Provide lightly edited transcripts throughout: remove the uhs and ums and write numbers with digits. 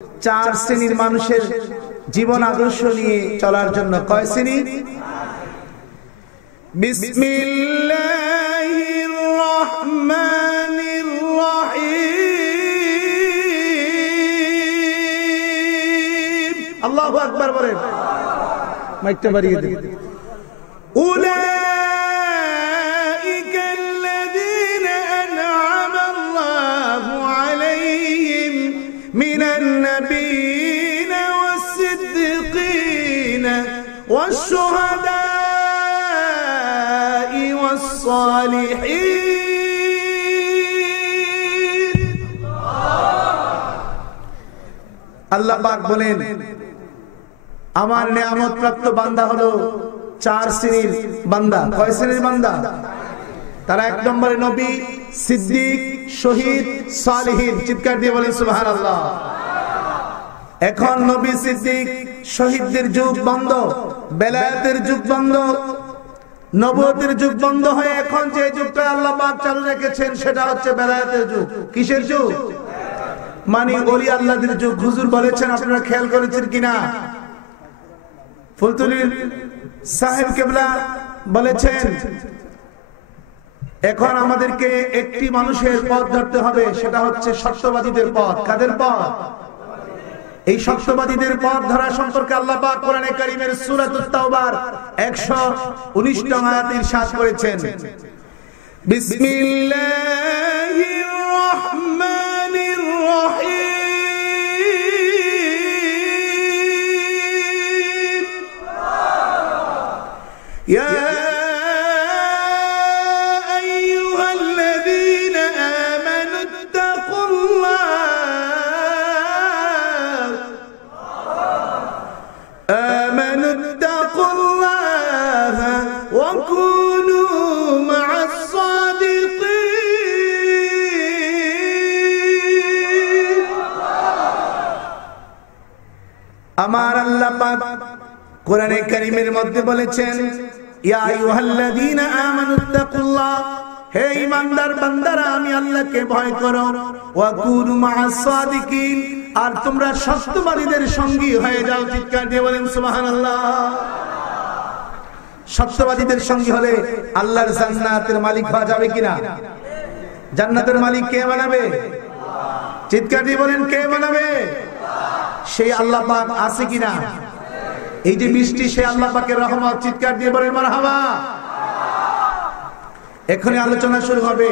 চার শ্রেণীর মানুষের জীবন আদর্শ নিয়ে চলার জন্য কয় শ্রেণী? বিসমিল্লাহির রহমানির রহিম। আল্লাহু আকবার বলেন। মাইকটা বাড়িয়ে দিন। والشهداء والصالحين আল্লাহ পাক বলেন আমার নিয়ামত প্রাপ্ত বান্দা হলো চার শ্রেণীর বান্দা। কয় শ্রেণীর বান্দা? তারা এক নম্বরে নবী, সিদ্দিক, শহীদ, সালেহীন। চিৎকার দিয়ে বলেন সুবহানাল্লাহ। এখন নবী, সিদ্দিক, শহীদদের যুগ বন্ধ, বেলায়েতের যুগ বন্ধ, নবুয়তের যুগ বন্ধ হয়ে এখন যে যুগটা আল্লাহ পাক চালু রেখেছেন সেটা হচ্ছে বেলায়েতের যুগ। কিসের যুগ? মানে ওলি আল্লাহদের যুগ। হুজুর বলেছেন, আপনারা খেয়াল করেছেন কিনা, ফুলতুলির সাহেব কেবলা বলেছেন এখন আমাদেরকে একটি মানুষের পথ ধরতে হবে, সেটা হচ্ছে সত্যবাদীদের পথ। কাদের পথ? এই সত্যবাদীদের পথ ধরা সম্পর্কে আল্লাহ পাক কোরআনে কারীমের সূরাতুত তাওবার 119 নং আয়াতে ইরশাদ করেছেন, বিসমিল্লাহির রহমানির রহিম। ইয়া আমার আল্লাহ পাক কোরআনে কারীমের মধ্যে বলেছেন, ইয়া আইয়ুহাল্লাযীনা আমানুত্তাকুল্লাহ, হে ঈমানদার বান্দারা আমি আল্লাহকে ভয় করো, ওয়া কুনু মা'আস সাদিকিন, আর তোমরা সত্যবাদীদের সঙ্গী হয়ে যাও। চিৎকার দিয়ে বলেন সুবহানাল্লাহ। সত্যবাদীদের সঙ্গী হলে আল্লাহর জান্নাতের মালিক হওয়া যাবে কিনা? জান্নাতের মালিক কে বানাবে? চিৎকার দিয়ে বলেন, কে বানাবে? সেই আল্লাহ পাক আছে কিনা? এই যে বৃষ্টি, সেই আল্লাহ পাকের রহমত। চিৎকার দিয়ে বলেন মারহাবা। এখনই আলোচনা শুরু হবে।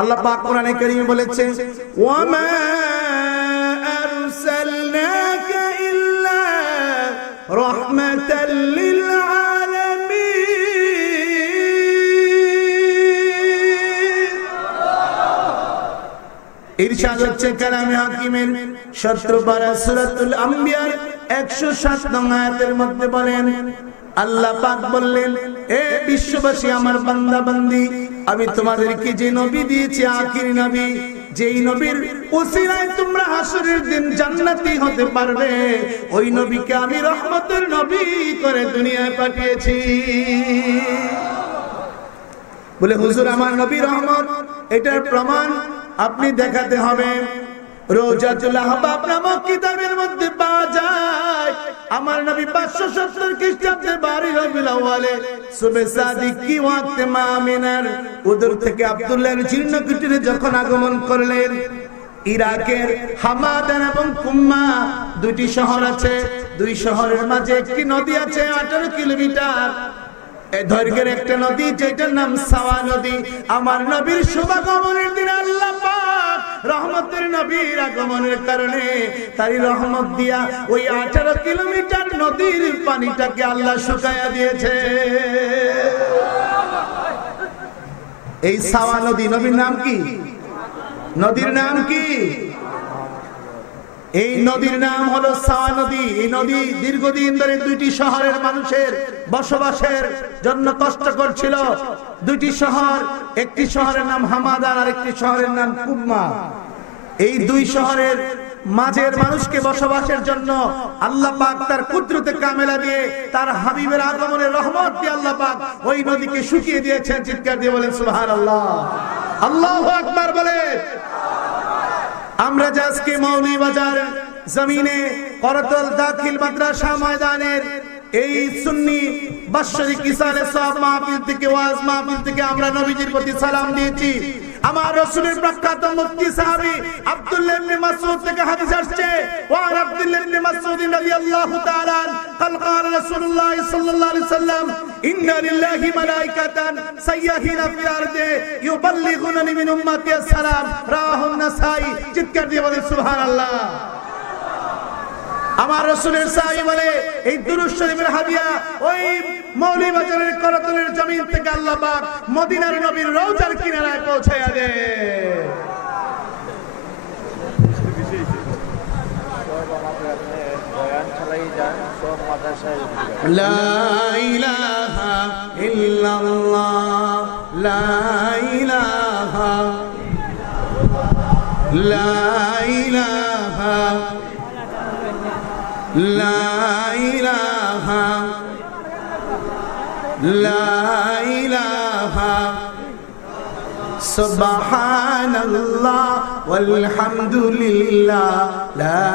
আল্লাহ পাক কোরআনে কারীমে বলেছেন, ওয়া মা আরসালনাকা ইল্লা রাহমাতাল লিল ইরশাদ হচ্ছে কালামে হাকিমের 17 পারা সূরাতুল আম্বিয়ার 107 নং আয়াতের মধ্যে বলেন, আল্লাহ পাক বললেন, এ বিশ্ববাসী আমার বান্দা বান্দি, আমি তোমাদেরকে যে নবী দিয়েছি আখির নবী, যেই নবীর ওসিলায় তোমরা হাসরের দিন জান্নাতি হতে পারবে, ওই নবীকে আমি রহমতের নবী করে দুনিয়ায় পাঠিয়েছি। বলে হুজুর আমার নবী রহমত, এটার প্রমাণ আপনি দেখাতে হবে। রওজাতুল আহবাব নামক কিতাবের মধ্যে পাওয়া যায়, আমার নবী 570 খ্রিস্টাব্দে 12 রবিউল আউয়ালে সুবে সাদিক কি ওয়াক্তে মামিনার উদর থেকে আব্দুল্লাহর জীর্ণ কুটিরে যখন আগমন করলেন, ইরাকের হামাদান এবং কুম্মা দুটি শহর আছে, দুই শহরের মাঝে একটি নদী আছে 18 কিলোমিটার দৈর্ঘ্যের একটা নদী, যেটার নাম সাওয়া নদী। আমার নবীর শুভাগমনের দিন আল্লাহ পাক রহমতের নবীর আগমনের কারণে তারই রহমত দিয়া ওই 18 কিলোমিটার নদীর পানিটাকে আল্লাহ শুকায়া দিয়েছে। এই সাওয়া নদী, নবীর নাম কি? নদীর নাম কি? এই নদীর নাম হলো সাওয়া নদী। এই নদী দীর্ঘদিন ধরে দুইটি শহরের মানুষের বসবাসের জন্য কষ্ট করছিল। দুইটি শহর, একটি শহরের নাম হামাদান আর একটি শহরের নাম কুম্মা। এই দুই শহরের মাঝের মানুষকে বসবাসের জন্য আল্লাহ পাক তার কুদরতে কামেলা দিয়ে, তার হাবিবের আগমনের রহমত দিয়ে আল্লাহ পাক ওই নদীকে শুকিয়ে দিয়েছেন। চিৎকার দিয়ে বলেন সুবহানাল্লাহ। আল্লাহু আকবার বলেন। আমরা যে আজকে মৌলভীবাজার জমিনে করতল দাখিল মাদ্রাসা ময়দানের এই সুন্নি বাৎসরিক ইসালে সওয়াব মাহফিল থেকে ওয়াজ মাহফিল থেকে আমরা নবীজির প্রতি সালাম দিয়েছি। আমার রাসূলের প্রখ্যাত মুফতি সাহাবী আব্দুল্লাহ ইবনে মাসউদ থেকে হাদিস আসছে, ওয়া আব্দুল্লাহ ইবনে মাসউদ রাদিয়াল্লাহু তাআলা قال قال رسول الله صلى الله عليه وسلم ان لله ملائكه سيحين في الارض يبلغون من امتي السلام রাহ النسائی। চিৎকার দিয়ে বলেন সুবহানাল্লাহ। আমার রাসূলের সাহাবী বলে এই দুরূদ শরীফের হাদিয়া ওই মৌলভীবাজারের করতলের জমিন থেকে আল্লাহ পাক মদিনার নবীর রওজার কিনারায় পৌঁছায়া দেয়। লা ইলাহা ইল্লাল্লাহ লা ইলাহা লা ইলাহা লা ইলাহা লা ইলাহা সুবহানাল্লাহ ওয়ালহামদুলিল্লাহ লা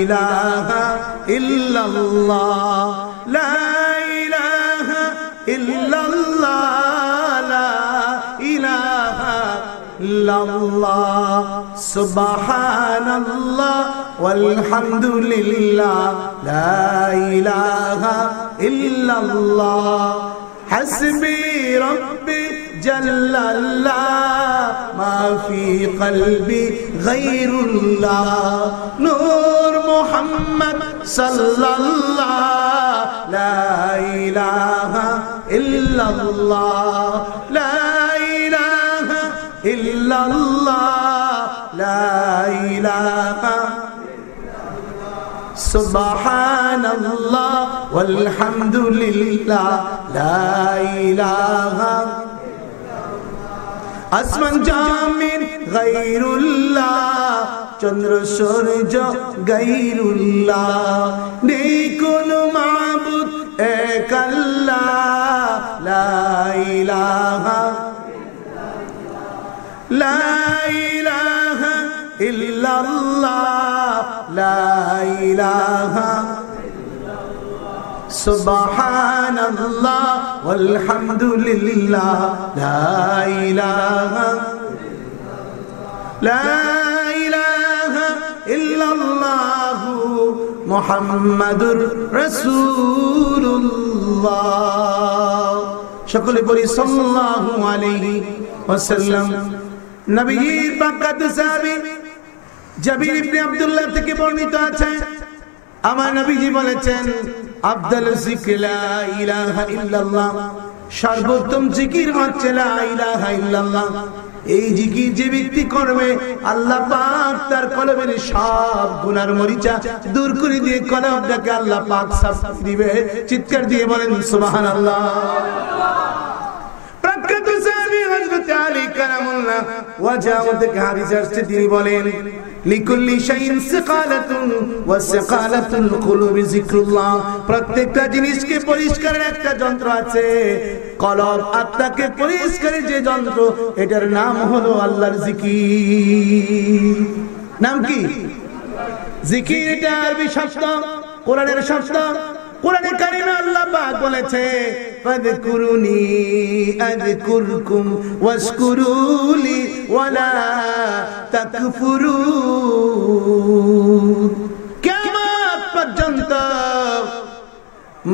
ইলাহা ইল্লাল্লাহ লা ইলাহা ইল্লাল্লাহ লা ইলাহা ইল্লাল্লাহ সুবহানাল্লাহ ওয়ালহামদুলিল্লাহ লা ইলাহা ইল্লাল্লাহ হাসবি রব্বি জাল্লাল্লাহ মা ফি কলবি গায়রুল্লাহ নূর মুহাম্মদ সাল্লাল্লাহ লা ইলাহা ইল্লাল্লাহ লা ইলাহা ইল্লাল্লাহ লা ইলাহা সুবহানাল্লাহ ওয়ালহামদুলিল্লাহ লা ইলাহা আসমান জামিন গায়রুল্লাহ চন্দ্র সূর্য গায়রুল্লাহ নেই কোন মাবুদ এক আল্লাহ লা ইলাহা লা ইলাহা ইল্লাল্লাহ লা ইলাহা সুবহানাল্লাহ ওয়ালহামদুলিল্লাহ লা ইলাহা লা ইলাহা ইল্লাল্লাহ মুহাম্মাদুর রাসূলুল্লাহ। সকলে বলি সাল্লাল্লাহু আলাইহি ওয়াসাল্লাম। নবীজির প্রখ্যাত সাহাবী জাবির ইবনে আব্দুল্লাহ থেকে বর্ণিত আছে, আমার নবীজি বলেছেন আফদাল যিকর লা ইলাহা ইল্লাল্লাহ, সর্বোত্তম জিকির হচ্ছে লা ইলাহা ইল্লাল্লাহ। এই জিকির যে ব্যক্তি করবে আল্লাহ পাক তার কলবের সব গুনার মরিচা দূর করে দিয়ে কলবটাকে আল্লাহ পাক সাফ দিবে। চিৎকার দিয়ে বলেন সুবহানাল্লাহ। প্রখ্যাত সাহাবী হযরত আলী কারামুল্লাহ ওয়াজহ থেকে হাদিস আসছে, তিনি বলেন লিকুল্লি শাইইন সিকালাতুন ওয়া সিকালাতুল কুলুবি যিকরুল্লাহ। প্রত্যেকটা জিনিসকে পরিষ্কারের একটা যন্ত্র আছে, কলব আত্মাকে পরিষ্কারের যে যন্ত্র এটার নাম হলো আল্লাহর জিকির। নাম কি? জিকির। এটা আরবি শব্দ, কোরআনের শব্দ। কোরআনে কারিমে আল্লাহ পাক বলেছে ফাযকুরুনি আযকুরকুম ওয়াশকুরুলি ওয়ালা তাকফুরুন। কিয়ামত পর্যন্ত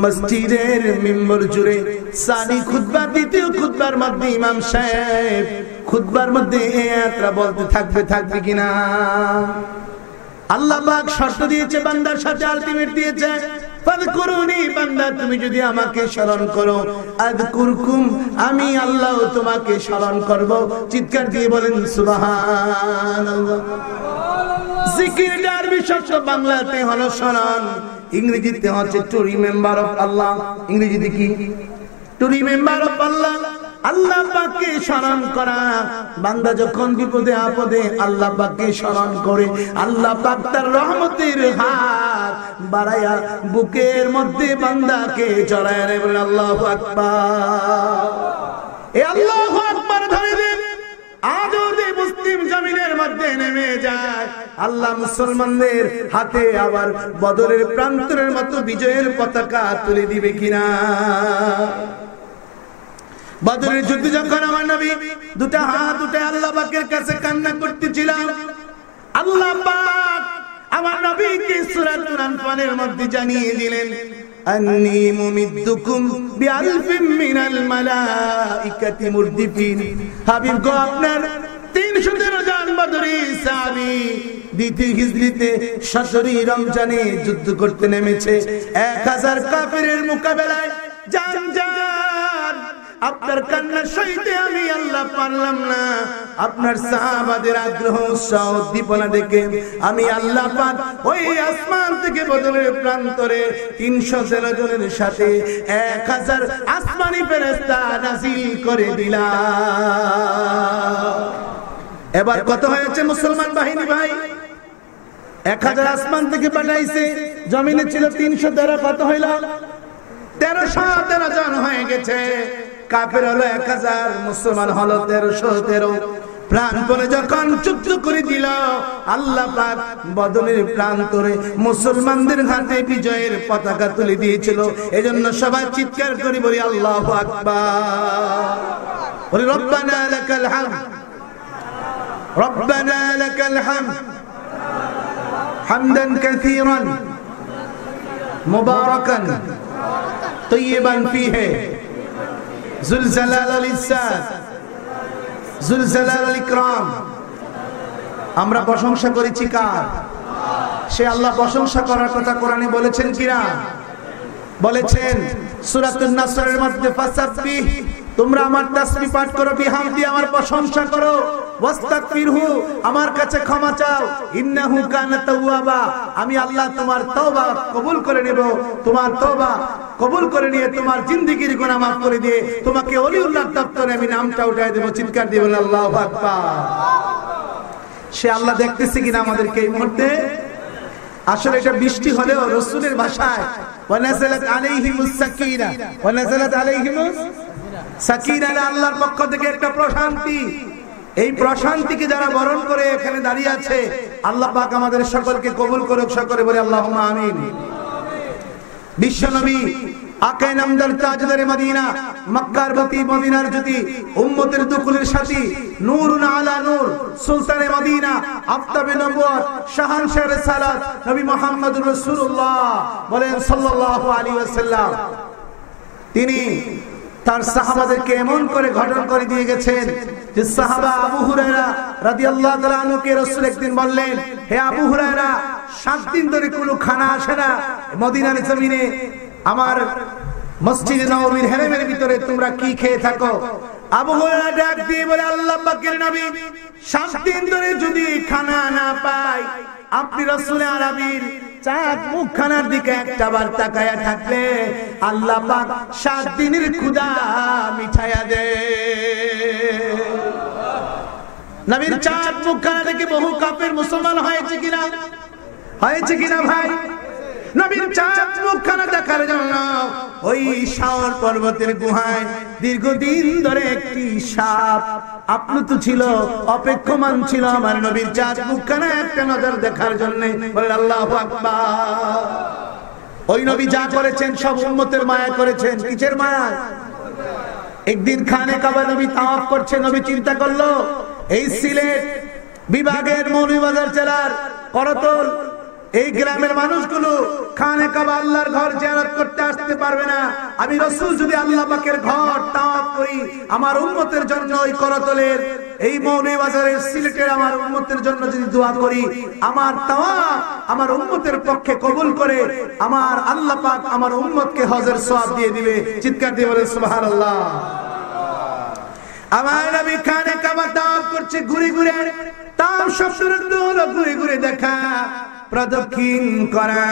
মসজিদের মিম্বর জুড়ে সানি খুতবা, দ্বিতীয় খুতবার মধ্যে ইমাম সাহেব খুতবার মধ্যে এই আয়াতটা বলতে থাকবে কিনা? আল্লাহ পাক শর্ত দিয়েছে, বান্দার সাথে আলটিমেট দিয়েছে, ফাযকুরুনি, বান্দা তুমি যদি আমাকে স্মরণ করো, আযকুরকুম, আমি আল্লাহ তোমাকে স্মরণ করব। চিৎকার দিয়ে বলেন সুবহানাল্লাহ। জিকিরটা আরবি শব্দ, বাংলাতে হলো স্মরণ, ইংরেজিতে হচ্ছে টু রিমেম্বার অফ আল্লাহ। ইংরেজিতে কি? টু রিমেম্বার অফ আল্লাহ। আল্লাহ পাককে স্মরণ করা। বান্দা যখন বিপদে আপদে আল্লাহ পাককে স্মরণ করে, আল্লাহ পাক তার রহমতের হাত বাড়ায়া বুকের মধ্যে বান্দাকে জড়ায় নেয়। বলেন আল্লাহু আকবার। এই আল্লাহু আকবার ধরে দেন, আজও যে মুসলিম জমিনের মধ্যে নেমে যায়, আল্লাহ মুসলমানদের হাতে আবার বদরের প্রান্তরের মতো বিজয়ের পতাকা তুলে দিবে কিনা? বদরের যুদ্ধে যখন আমার নবী দুটা হাত উঠে আল্লাহ পাকের কাছে কান্না করতেছিলাম, আল্লাহ পাক আমার নবীকে সূরাতুল আনফালের মধ্যে জানিয়ে দিলেন, আন্নী মুমিদ্দুকুম বিআলফিন মিনাল মালাইকাতি মুরদিফিন। হাবিব গো, আপনার 313 জন বদরি সাহাবী দ্বিতীয় হিজরিতে 17 রমজানে যুদ্ধ করতে নেমেছে। 1000 কাফিরের মোকাবেলায় জান আপনার কান্না সইতে আমি আল্লাহ পারলাম না। আপনার সাহাবাদের আগ্রহ উৎসাহ উদ্দীপনা দেখে আমি আল্লাহ পাক ওই আসমান থেকে বদরের প্রান্তরে 313 জনের সাথে 1000 আসমানি ফেরেশতা নাযিল করে দিলাম। এবার কত হয়েছে মুসলমান বাহিনী ভাই? 1000 আসমান থেকে পাঠাইছে, জমিনে ছিল 313, কত হইল? 1313 জন হয়ে গেছে। কাফের হলো 1000, মুসলমান হলো 1313। প্রান্তরে যখন যুদ্ধ করে দিল, আল্লাহ পাক বদরের প্রান্তরে মুসলমানদের হাতে বিজয়ের পতাকা তুলে দিয়েছিল। এজন্য সবাই চিৎকার করে বলি আল্লাহু আকবার, বলি রব্বানা লাকাল হামদ, রব্বানা লাকাল হামদ হামদান কাসীরান মুবারাকান তাইয়িবান ফীহি যুল জালাল ওয়াল ইজ্জাত যুল জালাল ওয়াল ইকরাম। আমরা প্রশংসা করেছি কার? সে আল্লাহ প্রশংসা করার কথা কোরআনে বলেছেন কিনা? বলেছেন সূরাতুন নাসরের মধ্যে, ফাসাব্বিহ, তোমরা আমার তাসবিহ পাঠ করো, বিহামদি, আমার প্রশংসা করো, ওয়াস্তাগফিরহু, আমার কাছে ক্ষমা চাও, ইন্নাহু কানা তাওয়াবা, আমি আল্লাহ তোমার তওবা কবুল করে নেব। তোমার তওবা কবুল করে নিয়ে তোমার জিন্দেগীর গুনাহ মাফ করে দিয়ে তোমাকে ওলিউল্লাহর দপ্তরে আমি নামটা উঠায় দেব। চিৎকার দিয়ে বলেন আল্লাহু আকবার। সে আল্লাহ দেখতেছে কিনা আমাদেরকে এই মুহূর্তে? আসলে এটা বৃষ্টি হলেও রাসূলের ভাষায় ওয়ানাযালাত আলাইহিমুস সাকিনা, ওয়ানাযালাত আলাইহিমুস সাকিনা, আল্লাহর পক্ষ থেকে একটা প্রশান্তি। এই প্রশান্তিকে যারা বরণ করে এখানে দাঁড়িয়ে আছে, আল্লাহ পাক আমাদের সকলকে কবুল করুক। সকলে বলে আল্লাহুম্মা আমিন। বিশ্বনবী আকায়ে নামদার তাজদারে মদিনা, মক্কার বতী, মদিনার জ্যোতি, উম্মতের দুকুলের সাথী, নূরুন আলা নূর, সুলতানে মদিনা, আফতাবে নবুয়ত, শাহানশাহ রিসালাত, নবী মুহাম্মদুর রাসূলুল্লাহ বলেন সাল্লাল্লাহু আলাইহি ওয়াসাল্লাম। তিনি তার সাহাবাদেরকে এমন করে গঠন করে দিয়ে গেছেন যে সাহাবা আবু হুরায়রা রাদিয়াল্লাহু তাআলা আনহুকে রাসূল একদিন বললেন, হে আবু হুরায়রা, 7 দিন ধরে কোনো খানা আসে না মদিনার জমিনে, আমার মসজিদে নববীর হেরেমের ভিতরে তোমরা কি খেয়ে থাকো? আবু হুরায়রা ডাক দিয়ে বলে, আল্লাহ পাকের নবী, 7 দিন ধরে যদি খানা না পাই, আপনি রাসূল আরবীর চাঁদ মুখখানার দিকে একটা বার তাকায়া থাকলে আল্লাহ পাক 7 দিনের ক্ষুধা মিটাইয়া দে। নবীর চাঁদ মুখখানা থেকে বহু কাফের মুসলমান হয়েছে কিনা? হয়েছে কিনা ভাই? নবীর চাঁদ মুখখানা দেখার জন্য ওই শাওর পর্বতের গুহায় দীর্ঘদিন ধরে একটি সাপ আপ্লুত ছিল, অপেক্ষমান ছিল আমার নবীর চাঁদ মুখখানা একটা নজর দেখার জন্য। বলেন আল্লাহু আকবার। ওই নবী যা করেছেন সব উম্মতের মায়া করেছেন। কিসের মায়া? একদিন খানে কাবা নবী তাওয়াফ করছে, নবী চিন্তা করলো এই সিলেট বিভাগের মৌলভীবাজার জেলার করতল এই গ্রামের মানুষগুলো খানে কাবা আল্লাহর ঘর জিয়ারত করতে আসতে পারবে না, আমি রাসূল যদি আল্লাহ পাকের ঘর তাওয়াফ করি, আমার উম্মতের জন্য ওই করতলের এই মৌলভীবাজারের সিলেটের আমার উম্মতের জন্য যদি দোয়া করি, আমার তাওয়াফ আমার উম্মতের পক্ষে কবুল করে আমার আল্লাহ পাক আমার উম্মতকে হজের সওয়াব দিয়ে দিবে। চিৎকার দিয়ে বলেন সুবহানাল্লাহ। আমার নবী খানে কাবা তাওয়াফ করছে, ঘুরে ঘুরে, তাওয়াফ শব্দের অর্থ হলো ঘুরে ঘুরে দেখা, প্রদক্ষিণ করা।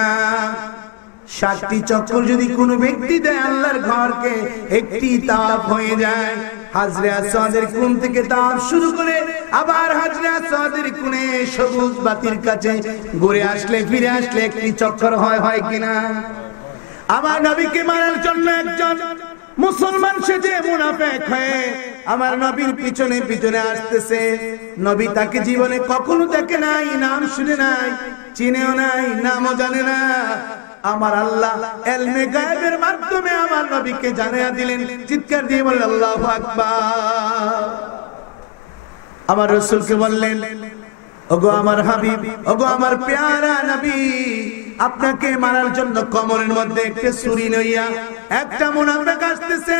7টি চক্কর যদি কোনো ব্যক্তি দেয় আল্লাহর ঘরকে, একটি তাওয়াফ হয়ে যায়। হাজরে আসওয়াদের কোণ থেকে তাওয়াফ শুরু করে আবার হাজরে আসওয়াদের কোণে সবুজ বাতির কাছে ঘুরে আসলে ফিরে আসলে একটি চক্কর হয় কিনা? আমার নবীকে মারার জন্য একজন মুসলমান সেজে মুনাফিক হয়ে আমার নবীর পিছনে পিছনে আসতেছে। নবী তাকে জীবনে কখনো দেখে নাই, নাম শুনে নাই, চিনেও নাই, নামও জানে না। আমার আল্লাহ ইলমে গায়বের মাধ্যমে আমার নবীকে জানিয়ে দিলেন। চিৎকার দিয়ে বললেন আল্লাহু আকবার। আমার রাসূলকে বললেন, ওগো আমার হাবিব, ওগো আমার প্যারা নবী, আপনাকে মারার জন্য কমরের মধ্যে একটা ছুরি লইয়া একটা মুনাফিক আসতেছে,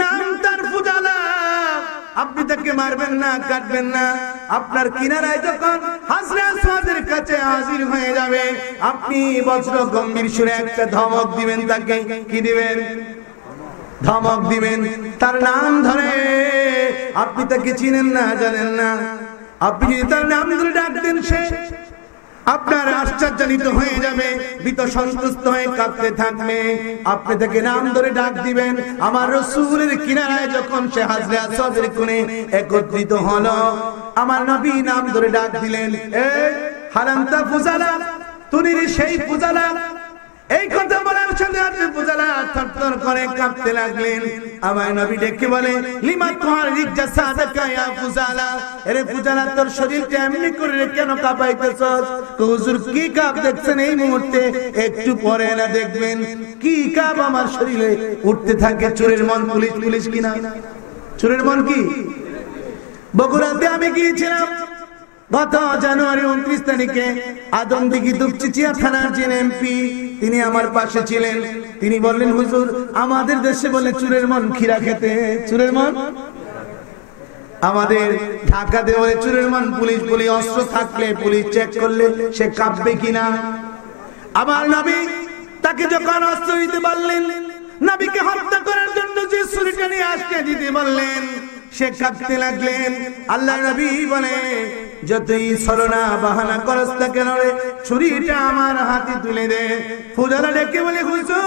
নাম তার ফুজালা। আপনি তাকে মারবেন না, কাটবেন না। আপনার কিনারায় যখন হাজরে আসওয়াদের কাছে হাজির হয়ে যাবে, আপনি বজ্র গম্ভীর সুরে একটা ধমক দিবেন। তাকে কি দিবেন? ধমক দিবেন। তার নাম ধরে, আপনি তাকে চিনেন না, জানেন না। আপনি যদি তার নাম ধরে ডাক দেন, সে আপনার আশ্চর্যান্বিত হয়ে যাবে, ভীত সন্তুষ্ট হয়ে কাঁপতে থাকবে। আপনি তাকে নাম ধরে ডাক দিবেন। আমার রাসূলের কিনারায় যখন সে হাজরে আসওয়াদের কোণে একত্রিত হলো, আমার নবী নাম ধরে ডাক দিলেন, এই হারামতা ফুজালা, তুমি সেই ফুজালা। এই কথা বলার সাথে সাথে ফুজালা থরথর করে কাঁপতে লাগলেন। আমার নবী ডেকে বলে, লিমা তুহারিক সাদাকা ইয়া ফুজালা, আরে ফুজালা, তোর শরীরটা এমনি করে কেন কাঁপাইতেছস? হুজুর, কি কাঁপ দেখছেন এই মুহূর্তে? একটু পরে না দেখবেন কি কাঁপ আমার শরীরে উঠতে থাকে। চোরের মন পুলিশ, পুলিশ কিনা? চোরের মন কি? বগুড়াতে আমি গিয়েছিলাম গত জানুয়ারি 29 তারিখে। আদমদিঘি দুপচিচিয়া থানার যে এমপি, তিনি আমার পাশে ছিলেন। তিনি বললেন, হুজুর, আমাদের দেশে বলে চুরের মন খিরা খেতে। চুরের মন আমাদের ঢাকাতে বলে চুরের মন পুলিশ। পুলিশ অস্ত্র থাকলে, পুলিশ চেক করলে সে কাঁপবে কিনা? আমার নবী তাকে যখন অস্ত্র দিতে বললেন, নবীকে হত্যা করার জন্য যে ছুরিটা নিয়ে আসতে দিতে বললেন, সে কাঁপতে লাগলেন। আল্লাহ নবী বলে, যতই ছলনা বাহানা করস না কেন রে, ছুরিটা আমার হাতে তুলে দে। ফুজালা ডেকে বলে, হুজুর,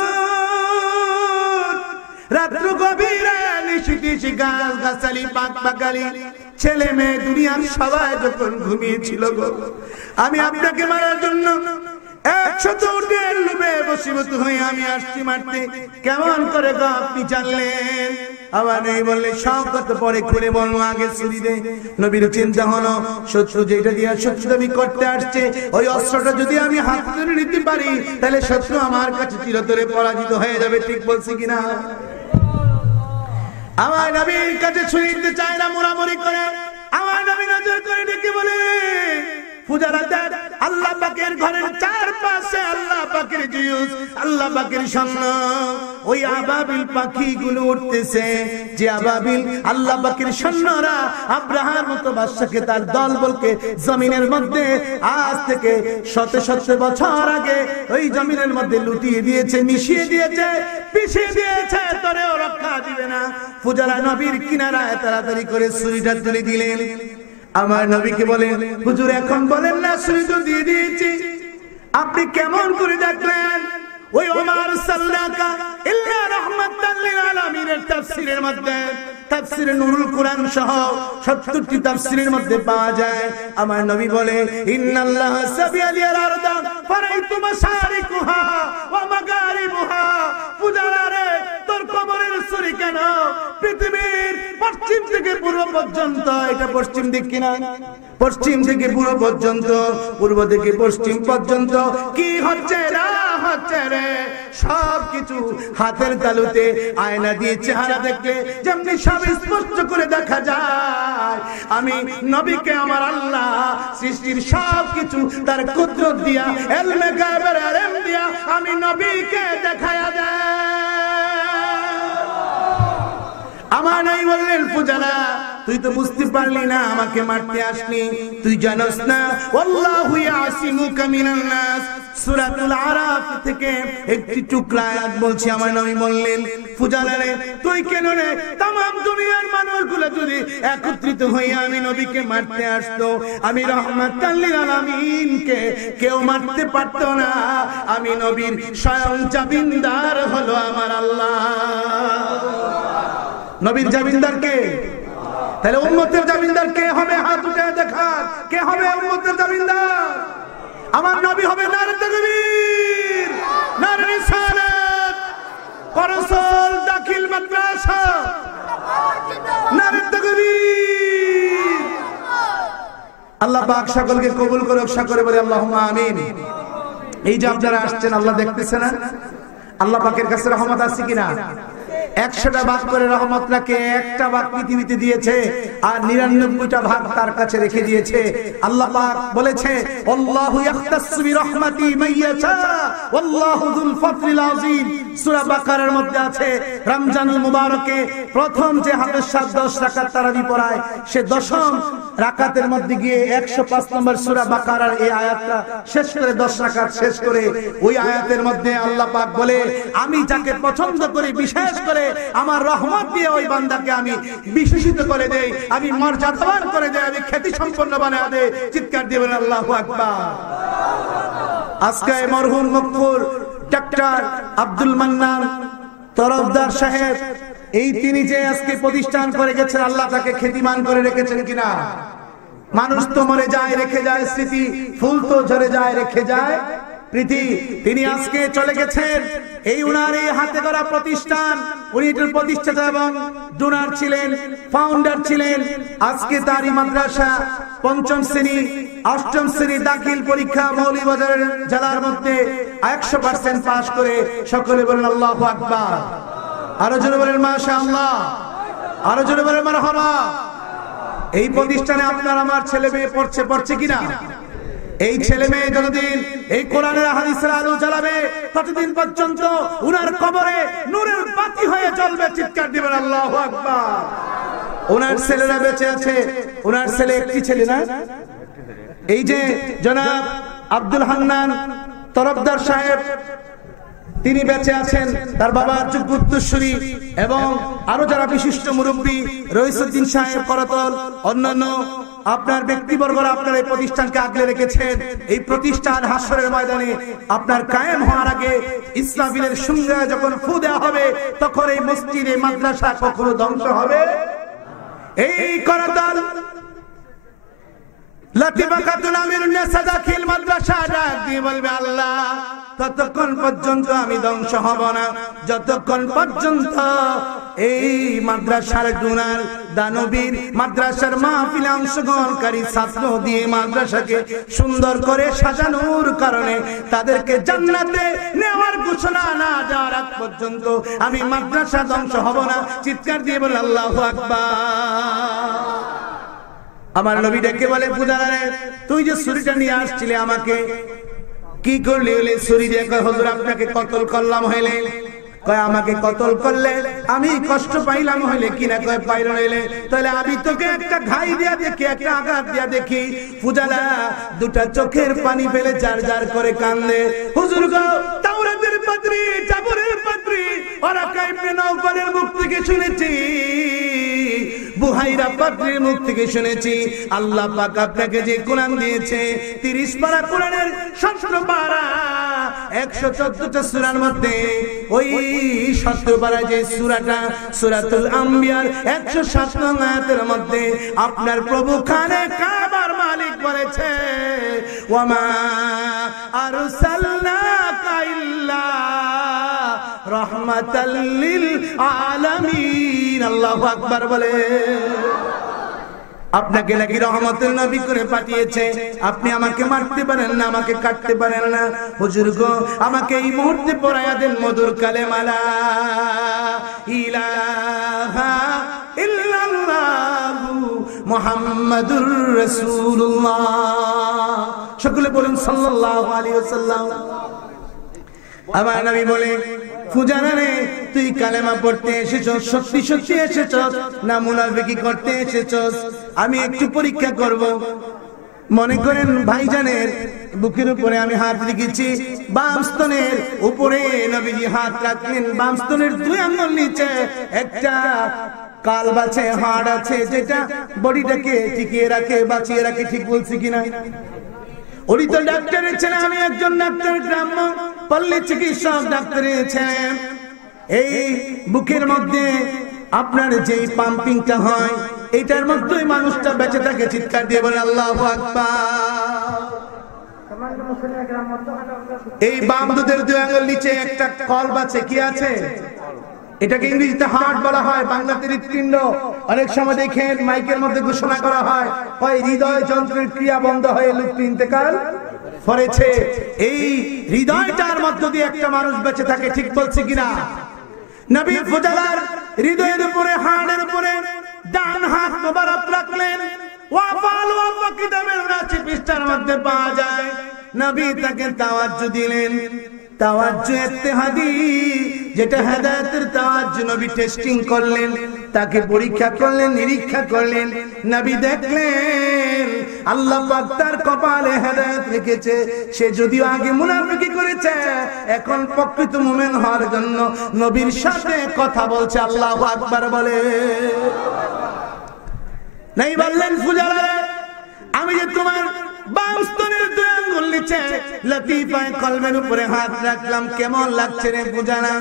রাত্র গভীরে নিশিটি গাছ গাছালি পাক পাকালি ছেলে মেয়ে দুনিয়ার সবাই যখন ঘুমিয়েছিল গো, আমি আপনাকে মারার জন্য 100 উটের লোভে বশীভূত হয়ে আমি আসছি মারতে। কেমন করে গো আপনি জানলেন? আবার এই বললে, সব কথা পরে খুলে বলবো, আগে ছুরি দে। নবীর চিন্তা হলো, শত্রু যেটা দিয়ে শত্রু আমি করতে আসছে, ওই অস্ত্রটা যদি আমি হাত ধরে নিতে পারি, তাহলে শত্রু আমার কাছে চিরতরে পরাজিত হয়ে যাবে। ঠিক বলছি কিনা? আমার নবীর কাছে ছুরি দিতে চায় না, মোড়ামুড়ি করে। আমার নবী নজর করে ডেকে বলে, ফুজারা দেন, আল্লাহ পাকের ঘরের চারপাশে আল্লাহ পাকের জিউস, আল্লাহ পাকের সৈন্য, ওই আবাবিল পাখিগুলো উঠতেছে। যে আবাবিল আল্লাহ পাকের সৈন্যরা আব্রাহার মতো বাদশাকে তার দলবলকে জমিনের মধ্যে আজ থেকে শত শত বছর আগে ওই জমিনের মধ্যে লুটিয়ে দিয়েছে, মিশিয়ে দিয়েছে, পিছিয়ে দিয়েছে, তোরেও রক্ষা দিবে না। ফুজারা নবীর কিনারায় তাড়াতাড়ি করে ছুরিটা তুলে দিলেন। আমার নবীকে বলেন, হুজুর, এখন বলেন না, ছুরি তো দিয়ে দিয়েছি, আপনি কেমন করে দেখলেন? ওই ওমার সাল্লাকা ইল্লা রাহমাতাল লিল আলামিনের তাফসীরের মধ্যে, তাফসীরে নুরুল কুরআন সহ 70টি তাফসীরের মধ্যে পাওয়া যায়। আমার নবী বলে, ইন্নাল্লাহা সাবিয়াল আরদা ফারাইতু মাশারিকুহা ওয়া মাগারিবুহা। ফুজারারে, তোর কবরের ছুরি কেন পৃথিবীর পশ্চিম থেকে পূর্ব পর্যন্ত? এটা পশ্চিম দিক কিনা? পশ্চিম থেকে পূর্ব পর্যন্ত, পূর্ব থেকে পশ্চিম পর্যন্ত কি হচ্ছে না হচ্ছে রে, সবকিছু হাতের তালুতে। আয়না দিয়ে চেহারা দেখলে যেমনি সব স্পষ্ট করে দেখা যায়, আমি নবীকে আমার আল্লাহ সৃষ্টির সবকিছু তার কুদরত দিয়া, ইলমে গায়বের ইলম দিয়া আমি নবীকে দেখায়া দেয়। আমার নাই বললেন, ফুজালা, তুই তো বুঝতে পারলি না আমাকে মারতে আসলি, তুই জানোস না আল্লাহু ইয়াসিমুকা মিনান নাস। সূরাতুল আরাফ থেকে একটি টুকরা আয়াত বলছি। আমার নবী বললেন, ফুজালা রে, তুই কেন রে, तमाम দুনিয়ার মানুষগুলো যদি একত্রিত হয়ে আমি নবীকে মারতে আসতো, আমি রাহমাতাল লিল আলামিনকে কেউ মারতে পারতো না। আমি নবীর স্বয়ং জামিনদার হলো আমার আল্লাহ। নবীর জামিনদার কে? তাহলে উম্মতের জামিনদার কে হবে? হাত উঠে দেখা, কে হবে উম্মতের জামিনদার? আমার নবী হবে। নারে তাকবীর, নারে রিসালাত, রাসূল দাখিল মাদ্রাসা, নারে তাকবীর। আল্লাহ পাক সকলকে কবুল করুক, সকলে বলে আল্লাহুম্মা আমিন। এই যে আপনারা আসছেন, আল্লাহ দেখতেছে না? আল্লাহ পাকের কাছে রহমত আছে কিনা? 100টা ভাগ করে রহমত রাখে, একটা ভাগ পৃথিবীতে দিয়েছে আর 99টা ভাগ তার কাছে রেখে দিয়েছে। আল্লাহ পাক বলেছে আল্লাহু ইয়াখতাসু বিরহমাতি মাইয়াশা ওয়াল্লাহু যুল ফাদলিল আযীম। সূরা বাকারার মধ্যে আছে রমজানুল মুবারকে প্রথম যে হাফেজ সাহেব 10 রাকাত তারাবি পড়ায়, সে 10ম রাকাতের মধ্যে গিয়ে 105 নম্বর সূরা বাকারার এই আয়াতটা শেষ করে 10 রাকাত শেষ করে ওই আয়াতের মধ্যে আল্লাহ পাক বলে, আমি যাকে পছন্দ করি বিশেষ করে আমার রহমত দিয়ে ওই বান্দাকে আমি বিশেষিত করে দেই, আমি মর্যাদাবান করে দেই, আমি খ্যাতি সম্পন্ন বানায় দেই। চিৎকার দিবেন আল্লাহু আকবার। আজকে মরহুম মকফুর ডাক্তার আব্দুল মান্নান তরফদার সাহেব, এই তিনি যে আজকে প্রতিষ্ঠান করে গেছেন, আল্লাহ তাকে খ্যাতিমান করে রেখেছেন কিনা? মানুষ তো মরে যায়, রেখে যায় স্মৃতি, ফুল তো ঝরে যায়, রেখে যায় প্রীতি। তিনি আজকে চলে গেছেন, এই উনার এই হাতে গড়া প্রতিষ্ঠান, উনি এটার প্রতিষ্ঠাতা এবং ডোনার ছিলেন, ফাউন্ডার ছিলেন। আজকে তারই মাদ্রাসা 5ম শ্রেণী 8ম শ্রেণী দাখিল পরীক্ষা মৌলভীবাজার জেলার মধ্যে 100% পাস করে সকলে বলেন আল্লাহু আকবার। আরো জোরে বলেন মাশাআল্লাহ, আরো জোরে বলেন মারহাবা। এই প্রতিষ্ঠানে আপনার আমার ছেলে মেয়ে পড়ছে কিনা? এই ছেলে মেয়ে যতদিন এই কোরআনের হাদিসের আলো জ্বালাবে ততদিন পর্যন্ত উনার কবরে নূরের বাতি হয়ে জ্বলবে। চিৎকার দিবেন আল্লাহু আকবার। উনার ছেলেরা বেঁচে আছে, উনার ছেলে একটি ছেলে না, এই যে জনাব আব্দুল হান্নান তরফদার সাহেব, তিনি বেঁচে আছেন, তার বাবার যোগ্য উত্তরসূরি এবং আরো যারা বিশিষ্ট মুরব্বী, রইসুদ্দিন সাহেব করতল, অন্যান্য আপনার ব্যক্তিবর্গরা আপনার এই প্রতিষ্ঠানকে আগলে রেখেছেন। এই প্রতিষ্ঠান হাসরের ময়দানে আপনার কায়েম হওয়ার আগে ইসরাফিলের সঙ্গে যখন ফু দেওয়া হবে, তখন এই মসজিদ এই মাদ্রাসা কখনো ধ্বংস হবে। এই করতল লাতিফা খাতুন আমিরুন্নেসা দাখিল মাদ্রাসা ডাক দিয়ে বলবে, আল্লাহ ততক্ষণ পর্যন্ত আমি ধ্বংস হব না যতক্ষণ পর্যন্ত এই মাদ্রাসার ডোনার দানবীর মাদ্রাসার মাহফিলে অংশগ্রহণকারী ছাত্র দিয়ে মাদ্রাসাকে সুন্দর করে সাজানোর কারণে তাদেরকে জান্নাতে নেওয়ার ঘোষণা না দেওয়ার আগ পর্যন্ত আমি মাদ্রাসা ধ্বংস হব না। চিৎকার দিয়ে বলে আল্লাহু আকবার। আমার নবী ডেকে বলে, পূজারে তুই যে ছুরিটা নিয়ে আসছিলে আমাকে কি করলি? হলে ছুরি দিয়ে কয়, হুজুর আপনাকে কতল করলাম হইলে। কয় আমাকে কতল করলে আমি কষ্ট পাইলাম হইলে কিনা? কয় পাইল হইলে তাহলে আমি তোকে একটা ঘাই দিয়া দেখি, একটা আঘাত দিয়া দেখি। পূজারা দুটা চোখের পানি ফেলে জার জার করে কান্দে। হুজুর গো, তাওরাতের পাত্রী, জাবরের পাত্রী, ওরা কাইবে নওফলের মুখ থেকে শুনেছি, বুহাইরা পাত্রীর মুখ থেকে শুনেছি, আল্লাহ পাক আপনাকে যে কোরআন দিয়েছে 30 পারা কোরআনের 17 পারা 114টা সূরার মধ্যে ওই 17 পারা যে সূরাটা সূরাতুল আম্বিয়ার 107 নং আয়াতের মধ্যে আপনার প্রভু খানে কাবার মালিক বলেছে, ওয়ামা আরসালনাকা ইল্লা রাহমাতাল লিল আলামিন। আল্লাহু আকবার বলে। আপনাকে নাকি রহমতের নবী করে পাঠিয়েছে। আপনি আমাকে মারতে পারেন না, আমাকে কাটতে পারেন না। হুজুর গো, আমাকে এই মুহূর্তে পড়ায়া দেন মধুর কালেমা লা ইলাহা ইল্লাল্লাহু মুহাম্মাদুর রাসূলুল্লাহ। সকলে বলুন সাল্লাল্লাহু আলাইহি ওয়াসাল্লাম। আমার নবী বলে, ফুজানারে তুই কালেমা পড়তে এসেছস, সত্যি সত্যি এসেছস না মুনাফিকি করতে এসেছস? আমি একটু পরীক্ষা করব। মনে করেন ভাইজানের বুকের উপরে আমি হাত রেখেছি, বাম স্তনের উপরে নবীজি হাত রাখলেন, বাম স্তনের 2 আঙ্গুল নিচে একটা কাল বাছে হাড় আছে, যেটা বডিটাকে টিকিয়ে রাখে, বাঁচিয়ে রাখে। ঠিক বলছি কিনা? উনি তো ডাক্তারের ছেলে, আমি একজন ডাক্তার, গ্রাম্য পল্লী চিকিৎসক ডাক্তারের ছেলে। এই বুকের মধ্যে আপনার যেই পাম্পিংটা হয়, এটার মধ্যেই মানুষটা বেঁচে থাকে। চিৎকার দিয়ে বলে আল্লাহু আকবার। এই বাম দুধের 2 আঙ্গুল নিচে একটা কল আছে, কি আছে? এটাকে ইংরেজিতে হার্ট বলা হয়, বাংলাতে হৃৎপিণ্ড। অনেক সময় দেখেন মাইকের মধ্যে ঘোষণা করা হয় হৃদয় যন্ত্রের ক্রিয়া বন্ধ হয়ে লোকটি ইন্তেকাল করেছে। এই হৃদয়টার মধ্য দিয়ে একটা মানুষ বেঁচে থাকে, ঠিক বলছে কিনা? নবী ফুজালার হৃদয়ের উপরে, হাড়ের উপরে ডান হাত মোবারক রাখলেন। ওয়াফাল ওয়াফা কিতাবের 79 পৃষ্ঠার মধ্যে পাওয়া যায়। নবী তাকে তাওয়াজ্জু দিলেন। তাওয়াজ্জু ইত্তেহাদি, যেটা হেদায়েতের তাওয়াজ্জু। নবী টেস্টিং করলেন, তাকে পরীক্ষা করলেন, নিরীক্ষা করলেন। নবী দেখলেন আল্লাহ পাক তার কপালে হেদায়েত রেখেছে। সে যদিও আগে মুনাফিকি করেছে, এখন প্রকৃত মুমিন হওয়ার জন্য নবীর সাথে কথা বলছে। আল্লাহু আকবার বলে নাই বললেন, ফুজালা আমি যে তোমার বাম স্তনের 2 আঙ্গুল নিচে লতিফায়ে কলবের উপরে হাত রাখলাম, কেমন লাগছে রে ফুজালা?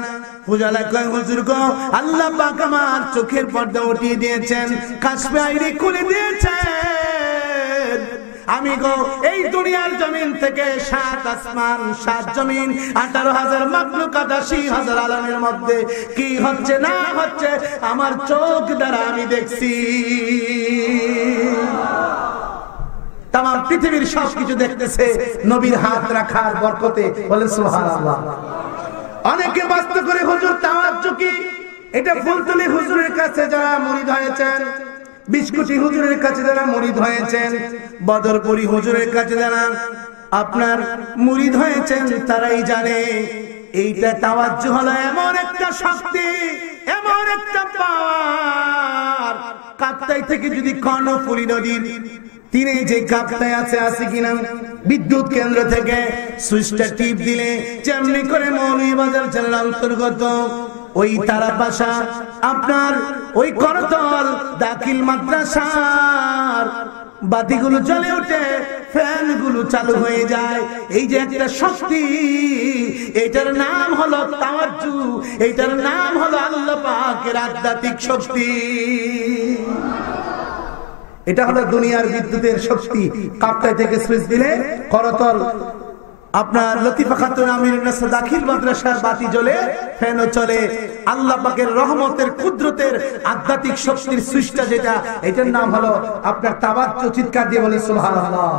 ফুজালা কয়, হুজুর গো, আল্লাহ পাক আমার চোখের পর্দা উঠিয়ে দিয়েছেন, কাশফে আইরি খুলে দিয়েছেন। আমি গো এই দুনিয়ার জমিন থেকে 7 আসমান 7 জমিন 18,000 মাখলুকাত 80,000 আলমের মধ্যে কি হচ্ছে না হচ্ছে আমার চোখ দ্বারা আমি দেখছি। তাম পৃথিবীর সবকিছু দেখতেছে নবীর হাত রাখার বরকতে। বলেন সুবহানাল্লাহ। অনেকে বাস্তব করে হুজুর তাওয়াজ্জু কি? এটা ফুলতলি হুজুরের কাছে যারা মুরিদ হয়েছেন, বিস্কুটি হুজুরের কাছে যারা মুরিদ হয়েছেন, বদরপুরি হুজুরের কাছে যারা আপনার মুরিদ হয়েছেন, তারাই জানে এইটা তাওয়াজ্জু হলো এমন একটা শক্তি, এমন একটা পাওয়ার। কাপ্তাই থেকে যদি কর্ণফুলী নদীর তীরে যে কাপ্তাই আছে কিনা, বিদ্যুৎ কেন্দ্র থেকে সুইচটা টিপ দিলে যেমনি করে মৌলভীবাজার জেলার অন্তর্গত ওই তারাপাশা, আপনার ওই করতল দাখিল মাদ্রাসার বাতিগুলো জ্বলে ওঠে, ফ্যানগুলো চালু হয়ে যায়। এই যে একটা শক্তি, এটার নাম হলো তাওয়াজ্জু, এটার নাম হলো আল্লাহ পাকের আধ্যাত্মিক শক্তি। এটা হলো দুনিয়ার বিদ্যুতের শক্তি। কাপ্তাই থেকে সুইচ দিলে করতল আপনার লতিফা খাতুন আমিরুন্নাসা দাখিল মাদ্রাসার বাতি জ্বলে, ফ্যানও চলে। আল্লাহ পাকের রহমতের কুদরতের আধ্যাত্মিক শক্তির সুইচটা যেটা, এটার নাম হলো আপনার তাওয়াজ্জু। চিৎকার দিয়ে বলে সুবহানাল্লাহ।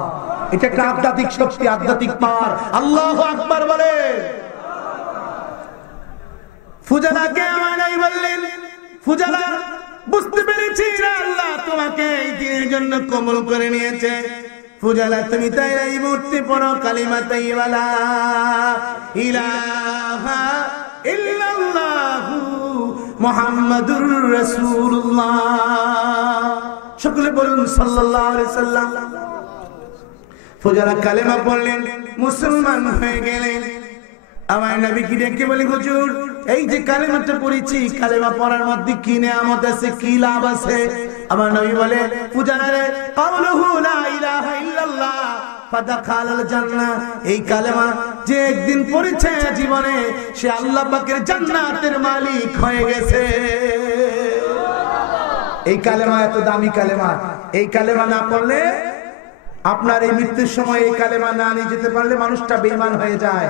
এটা একটা আধ্যাত্মিক শক্তি, আধ্যাত্মিক পাওয়ার। আল্লাহু আকবার বলে। ফুজালাকে আমানাই বললেন, ফুজালা বুঝতে পেরেছি আল্লাহ তোমাকে এই দিনের জন্য কবুল করে নিয়েছে। ফুজালা তুমি তাই এই মুহূর্তে পড়ো কালিমা তাইয়্যিবা লা ইলাহা ইল্লাল্লাহু মুহাম্মাদুর রাসূলুল্লাহ। সকলে বলুন সাল্লাল্লাহু আলাইহি সাল্লাম। ফুজালা কালেমা পড়লেন, মুসলমান হয়ে গেলেন। আমার নবী কি ডেকে বলি, হুজুর এই যে কালেমাটা পড়েছি, কালেমা পড়ার মধ্যে কি নিয়ামত আছে, কি লাভ আছে? আমার নবী বলে, ফুজারে কাউলুহু লা ইলাহা ইল্লাল্লাহ ফাদাখালাল জান্নাহ। এই কালেমা যে একদিন পড়েছে জীবনে, সে আল্লাহ পাকের জান্নাতের মালিক হয়ে গেছে। এই কালেমা এত দামি কালেমা। এই কালেমা না পড়লে আপনার এই মৃত্যুর সময় এই কালেমা না নিয়ে যেতে পারলে মানুষটা বেঈমান হয়ে যায়,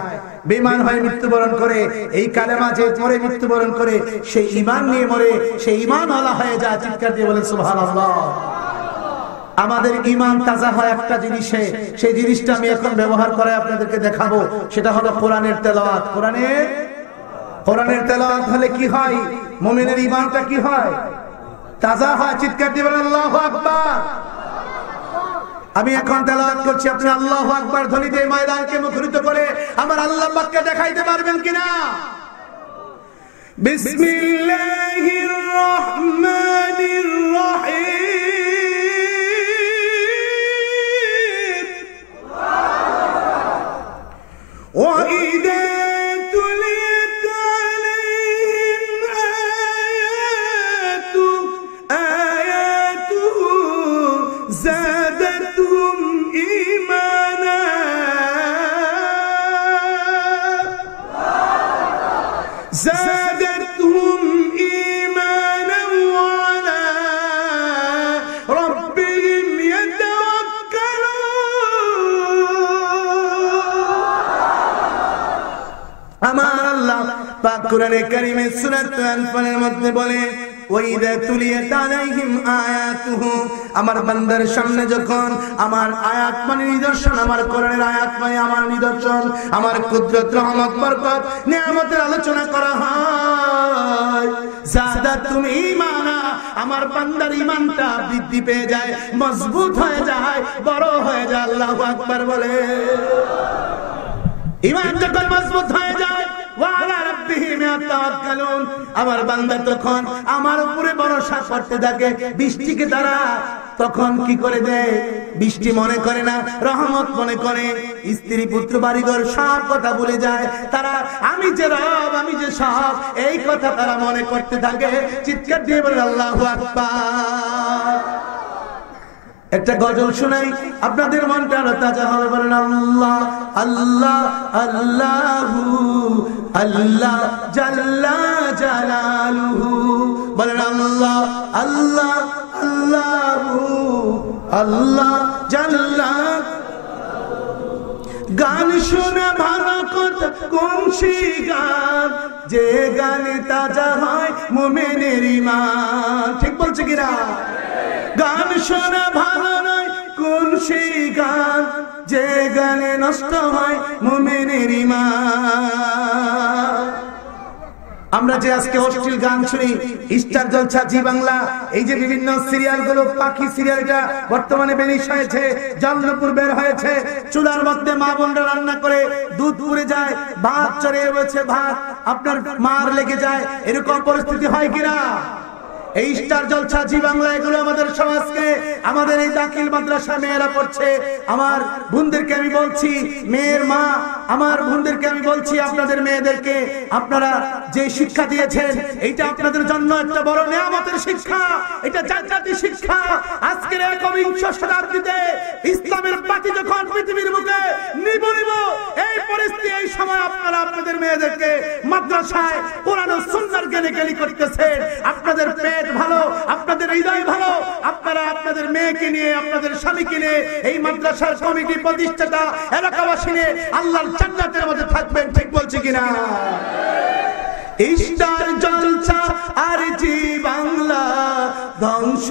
বেঈমান হয়ে মৃত্যুবরণ করে। এই কালেমা যে পড়ে মৃত্যুবরণ করে, সে ঈমান নিয়ে মরে, সে ঈমানওয়ালা হয়ে যায়। চিৎকার দিয়ে বলেন সুবহানাল্লাহ। আমাদের ঈমান তাজা হয় একটা জিনিসে, সেই জিনিসটা আমি এখন ব্যবহার করে আপনাদেরকে দেখাবো। সেটা হলো কোরআনের তেলাওয়াত। কোরআনের তেলাওয়াত হলে কি হয়? মুমিনের ঈমানটা কি হয়? তাজা হয়। চিৎকার দিয়ে বলেন আল্লাহু আকবার। আমি এখন তেলাওয়াত করছি, আপনি আল্লাহু আকবার ধ্বনি দিয়ে ময়দানকে মুখরিত করে আমার আল্লাহ পাককে দেখাইতে পারবেন কিনা? বিসমিল্লাহির রহমানির রহিম। ওয়া ইযা তুলিয়াত আলাইহিম আয়াতুহু زادتهم إيمانا وعلى ربهم يتوكلون। আমার আল্লাহ পাক কোরআনে কারীমে সূরা আনফালের মধ্যে বলে ওয়াইদা তুলিয়াত আলাইহিম আয়াতুহু, আমার বান্দার সামনে যখন আমার আয়াত মানে নিদর্শন, আমার কোরআনের আয়াত মানে আমার নিদর্শন, আমার কুদরত রহমত বরকত নিয়ামতের আলোচনা করা হয়, যাদাতুম ঈমানা, আমার বান্দার ঈমানটা বৃদ্ধি পেয়ে যায়, মজবুত হয়ে যায়, বড় হয়ে যায়। আল্লাহু আকবার বলে। ঈমান যখন মজবুত হয়ে যায়, ওয়ালা রাব্বিহিম ইয়াতাওয়াক্কালুন, আমার বান্দা তখন আমার উপরে ভরসা করতে থাকে। বৃষ্টিকে তারা তখন কি করে দেয়? বৃষ্টি মনে করে না, রহমত মনে করে। স্ত্রী পুত্র বাড়িঘর সব কথা ভুলে যায়। তারা আমি যে রব, আমি যে সব, এই কথা তারা মনে করতে থাকে। চিৎকার দিয়ে বলে আল্লাহু আকবার। একটা গজল শোনাই, আপনাদের মনটা আরো তাজা হবে। বলেন আল্লাহ আল্লাহ আল্লাহু আল্লাহ জাল্লা জালালুহু, বলেন আল্লাহ আল্লাহ আল্লাহু আল্লাহ জাল্লা। গান শোনা ভালো কথা কোন সেই গান, যে গানে তাজা হয় মুমিনের ঈমান। ঠিক বলছে কিনা? গান শোনা ভালো নয় কোন সেই গান, যে গানে নষ্ট হয় মুমিনের ঈমান। আমরা যে আজকে অশ্লীল গান শুনি, স্টার জলসা, জি বাংলা, এই যে বিভিন্ন সিরিয়াল গুলো, পাখি সিরিয়ালটা বর্তমানে বেরিশ হয়েছে, জলপুর বের হয়েছে, চুলার মধ্যে মা বোনরা রান্না করে দুধ পুড়ে যায়, ভাত চড়ে রয়েছে, ভাত আপনার মার লেগে যায়, এরকম পরিস্থিতি হয় কিনা? এই স্টার জলসা, জি বাংলা, এগুলো আমাদের সমাজকে, আমাদের এই দাখিল মাদ্রাসা মেয়েরা পড়ছে। আমার বোনদেরকে আমি বলছি, মেয়ের মা, আমার বোনদেরকে আমি বলছি, আপনাদের মেয়েদেরকে আপনারা যে শিক্ষা দিয়েছেন, এইটা আপনাদের জন্য একটা বড় নিয়ামতের শিক্ষা, এটা জান্নাতি শিক্ষা। আজকের একবিংশ শতাব্দীতে ইসলামের বাতি যখন পৃথিবীর বুকে নিবনিব, এই পরিস্থিতি, এই সময় আপনারা আপনাদের মেয়েদেরকে মাদ্রাসায় কোরআন ও সুন্নাহর জ্ঞানে জ্ঞানী করতেছেন। আপনাদের পেট ভালো, আপনাদের হৃদয় ভালো, আপনারা আপনাদের মেয়েকে নিয়ে, আপনাদের স্বামীকে নিয়ে এই মাদ্রাসার কমিটি প্রতিষ্ঠাতা এলাকাবাসী নিয়ে আল্লাহর জান্নাতের মধ্যে থাকবেন। ঠিক বলছি কিনা? স্টার জলসা আর জি বাংলা ধ্বংস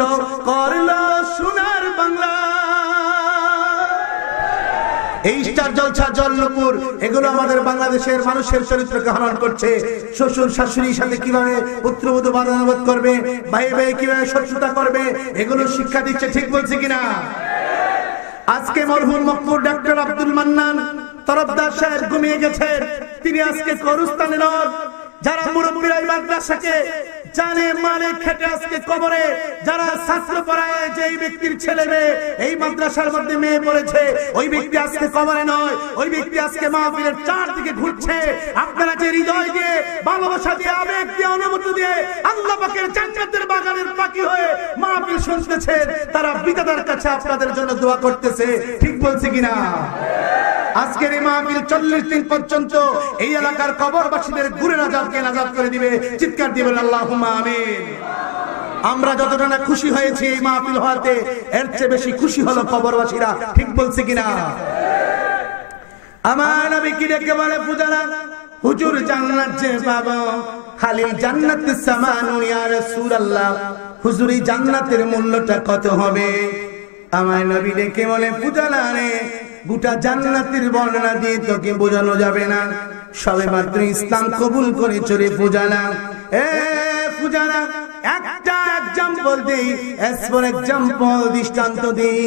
করলো সোনার বাংলা। এই স্টার জলসা, জল্লপুর, এগুলো আমাদের বাংলাদেশের মানুষের চরিত্রকে হনন করছে। শ্বশুর শাশুড়ির সাথে কিভাবে পুত্রবধূ বাদানুবাদ করবে, ভাই ভাই কিভাবে শত্রুতা করবে, এগুলো শিক্ষা দিচ্ছে। ঠিক বলছে কিনা? আজকে মরহুম মকবুল ডক্টর আব্দুল মান্নান তরফদার সাহেব ঘুমিয়ে গেছেন। তিনি আজকে কবরস্থানে নন। যারা মুরব্বীরা এই মাদ্রাসাকে জানে মানে খেটে আজকে কবরে, যারা ছাত্র পড়ায়, যে এই ব্যক্তির ছেলে মেয়ে এই মাদ্রাসার মধ্যে মেয়ে পড়েছে, ওই ব্যক্তি আজকে কবরে নয়, ওই ব্যক্তি আজকে মাহফিলের চারদিকে ঘুরছে। আপনারা যে হৃদয় দিয়ে, ভালোবাসা দিয়ে, আবেগ দিয়ে, অনুভূতি দিয়ে আল্লাহ পাকের জান্নাতের বাগানের পাখি হয়ে মাহফিল শুনতেছেন, তারা বিধাতার কাছে আপনাদের জন্য দোয়া করতেছে। ঠিক বলছি কিনা? আজকের এই মাহফিল 40 দিন পর্যন্ত এই এলাকার কবরবাসীদের গুরে নাজাতকে নাজাত করে দিবে। চিৎকার দিয়ে বলেন আল্লাহুম্মা আমিন। আমরা যতটা না খুশি হয়েছি এই মাহফিল হওয়াতে, এর চেয়ে বেশি খুশি হলো কবরবাসীরা। ঠিক বলছে কিনা? আমার নবী কি ডেকে বলে, পূজারা হুজুর জান্নাত যে পাবো, খালি জান্নাতের সামানু ইয়া রাসূলুল্লাহ, হুজুর এই জান্নাতের মূল্যটা কত হবে? আমার নবী ডেকে বলে, পূজারা রে, গোটা জান্নাতের বর্ণনা দিয়ে তোকে বোঝানো যাবে না। সবে মাত্র ইসলাম কবুল করে চলে পূজানা। এ পূজানা, একটা এক্সাম্পল দেই, ফর এক্সাম্পল, দৃষ্টান্ত দেই।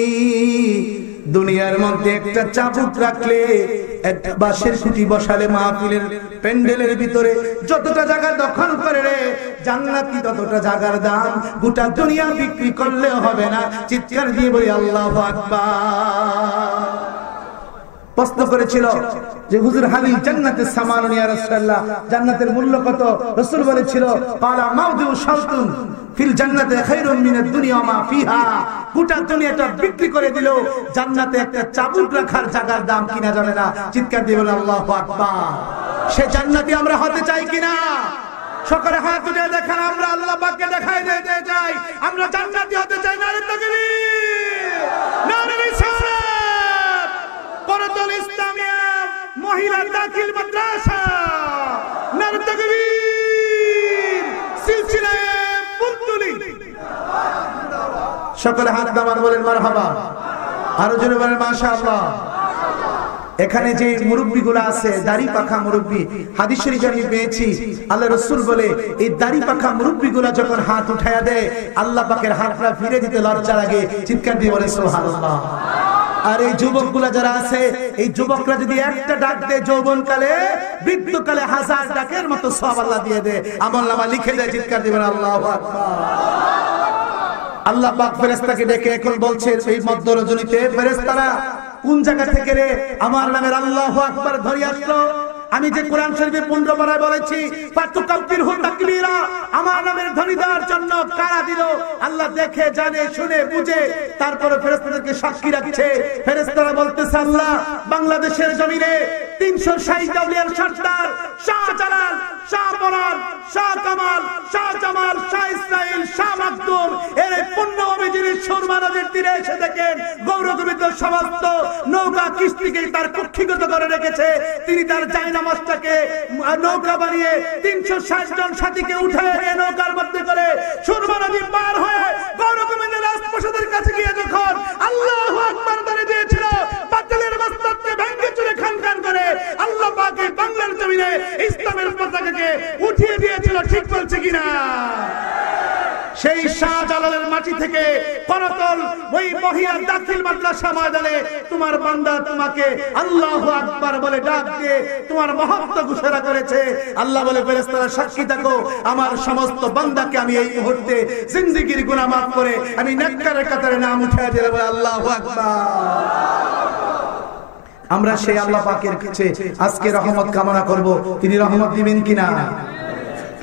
দুনিয়ার মধ্যে একটা চাবুক রাখলে, একটা বাঁশের খুঁটি বসালে মাহফিলের প্যান্ডেলের ভিতরে যতটা জায়গা দখল করে রে, জান্নাতি ততটা জায়গার দাম গোটা দুনিয়া বিক্রি করলেও হবে না। চিৎকার দিয়ে বলি আল্লাহু আকবার। প্রশ্ন করেছিল যে হুজুর হালিল জান্নাতের সামানুন ইয়া রাসূলুল্লাহ, জান্নাতের মূল্য কত? রাসূল বলেছিল, ক্বালা মাউদিউ শাওতুন ফিল জান্নাতি খায়রুম মিনাদ দুনিয়া ওয়া মা ফিহা। গোটা দুনিয়াটা বিক্রি করে দিল, জান্নাতে একটা চাবুক রাখার জায়গার দাম কিনা যাবে না। চিৎকার দিয়ে বলেন আল্লাহু আকবার। সে জান্নাতি আমরা হতে চাই কিনা? সকলে হাত উঠে দেখান, আমরা আল্লাহ পাককে দেখাই দিতে চাই, আমরা জান্নাতি হতে চাই। নারে তাকবীর, নারে রিসালাত, করতুল ইসলামিয়া মহিলা দাখিল মাদ্রাসা। সকলে হাত নামান বলেন মারহাবা, আরো জোরে বলেন মাশাআল্লাহ। এখানে যে মুরব্বিগুলো আছে, দাড়ি পাখা মুরব্বি, হাদিস শরীফে আমি পেয়েছি আল্লাহ রাসূল বলে এই দাড়ি পাখা মুরব্বিগুলো যখন হাত উঠায়া দেয় আল্লাহ পাকের হাতটা ফিরে দিতে লজ্জা লাগে। চিৎকার দিয়ে বলে সুবহানাল্লাহ। আর এই যুবকগুলা যারা আছে, এই যুবকরা যদি একটা ডাক দেয় যৌবনকালে, বৃদ্ধকালে 1000 ডাকের মতো সওয়াব আল্লাহ দিয়ে দেয়, আমলনামা লিখে দেয়। চিৎকার দিবেন আল্লাহু আকবার। আল্লাহ পাক ফেরেশতাকে ডেকে এখন বলছে এই মধ্য রজনীতে, ফেরেশতারা কোন জায়গা থেকে রে আমার নামের আল্লাহু আকবার ধরে আসলো? আমি যে কোরআন শরীফে 15 পারায় বলেছি ফাতুকাব্বিরহু তাকবীরা, আমার নামের ধ্বনি দেওয়ার জন্য কারা দিল? আল্লাহ দেখে জানে শুনে বুঝে তারপরে ফেরেশতাদেরকে সাক্ষী রাখছে। ফেরেশতারা বলতেছে আল্লাহ বাংলাদেশের জমিনে 360 আউলিয়ার সর্দার শাহজালাল, শাহ পরান, শাহ কামাল, শাহ জামাল, শাহ ইসমাইল, শাহ মাকদুম এর পুণ্যভূমি যিনি সুরমা নদীর তীরে এসে দেখেন গৌরগোবিন্দ সমস্ত নৌকা কিস্তিকে তার কক্ষিগত করে রেখেছে, তিনি তার জায়নামাজটাকে নৌকা বানিয়ে 360 জন সাথীকে উঠে এই নৌকার মধ্যে করে সুরমা নদী পার হয়ে গৌরগোবিন্দের রাজপ্রাসাদের কাছে গিয়ে যখন আল্লাহু আকবার বলে দিয়েছিল, বাতিলের মস্তককে ভেঙে চুরে খান খান করে আল্লাহ পাক এই বাংলার জমিনে ইসলামের পতাকাকে উঠিয়ে দিয়েছিল। ঠিক বলছে কিনা? সেই শাহজালালের মাটি থেকে করতল ওই মহিলা দাখিল মাদ্রাসা ময়দানে তোমার বান্দা তোমাকে আল্লাহু আকবার বলে ডাক দিয়ে তোমার মহত্ব ঘোষণা করেছে। আল্লাহ বলে ফেরেশতারা সাক্ষী থাকো, আমার সমস্ত বান্দাকে আমি এই মুহূর্তে জিন্দেগীর গুনাহ মাফ করে আমি নেককারের কাতারে নাম উঠিয়ে দিলাম। আল্লাহু আকবার। আমরা সেই আল্লাহ পাকের কাছে আজকে রহমত কামনা করব, তিনি রহমত দিবেন কিনা?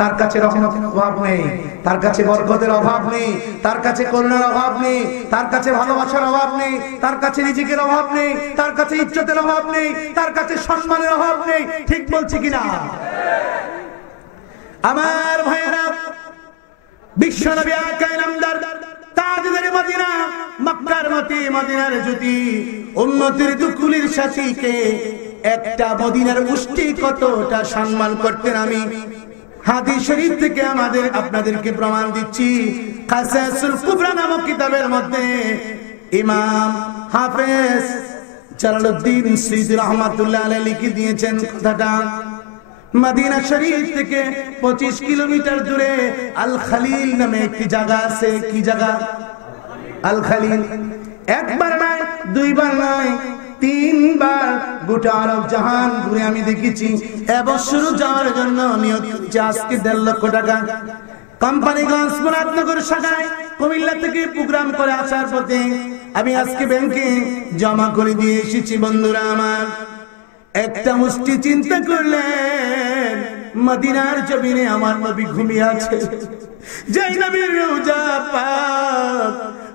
তার কাছে রহমতের অভাব নেই, তার কাছে বরকতের অভাব নেই, তার কাছে করুণার অভাব নেই, তার কাছে ভালোবাসার অভাব নেই, তার কাছে রিজিকের অভাব নেই, তার কাছে ইজ্জতের অভাব নেই, তার কাছে সম্মানের অভাব নেই। ঠিক বলছি কিনা? আমার ভাইয়েরা, বিশ্বনবী আকা ইনামদার তাজদারে মদিনা, মক্কার মতি মদিনার জ্যোতি, উম্মতের দুকুলির সাথীকে একটা মদিনার উষ্টি কতটা সম্মান করতেন আমি হাদিস শরীফ থেকে আপনাদেরকে প্রমাণ দিচ্ছি। কাসাসুল কুবরা নামক কিতাবের মধ্যে ইমাম হাফেজ জালালউদ্দিন সিদ্দি রাহমাতুল্লাহ আলাইহি লিখে দিয়েছেন কথাটা। মদিনা শরীফ থেকে 25 কিলোমিটার দূরে আল খালিল নামে একটি জায়গা আছে। কি জায়গা? আল খালিল। একবার নয়, দুইবার নয়, 3 বার গোটা আরব জাহান ঘুরে আমি দেখেছি। এবছর যাওয়ার জন্য নিয়ত করেছি আজকে 1.5 লক্ষ টাকা। কোম্পানিগঞ্জ মুরাদনগর শাখায় কুমিল্লা থেকে প্রোগ্রাম করে আসার পথে আমি আজকে ব্যাংকে জমা করে দিয়ে এসেছি। বন্ধুরা আমার, একটা মুষ্টি চিন্তা করলেন মদিনার জমিনে আমার নবী ঘুমিয়ে আছে, যেই নবীর রওজা পাক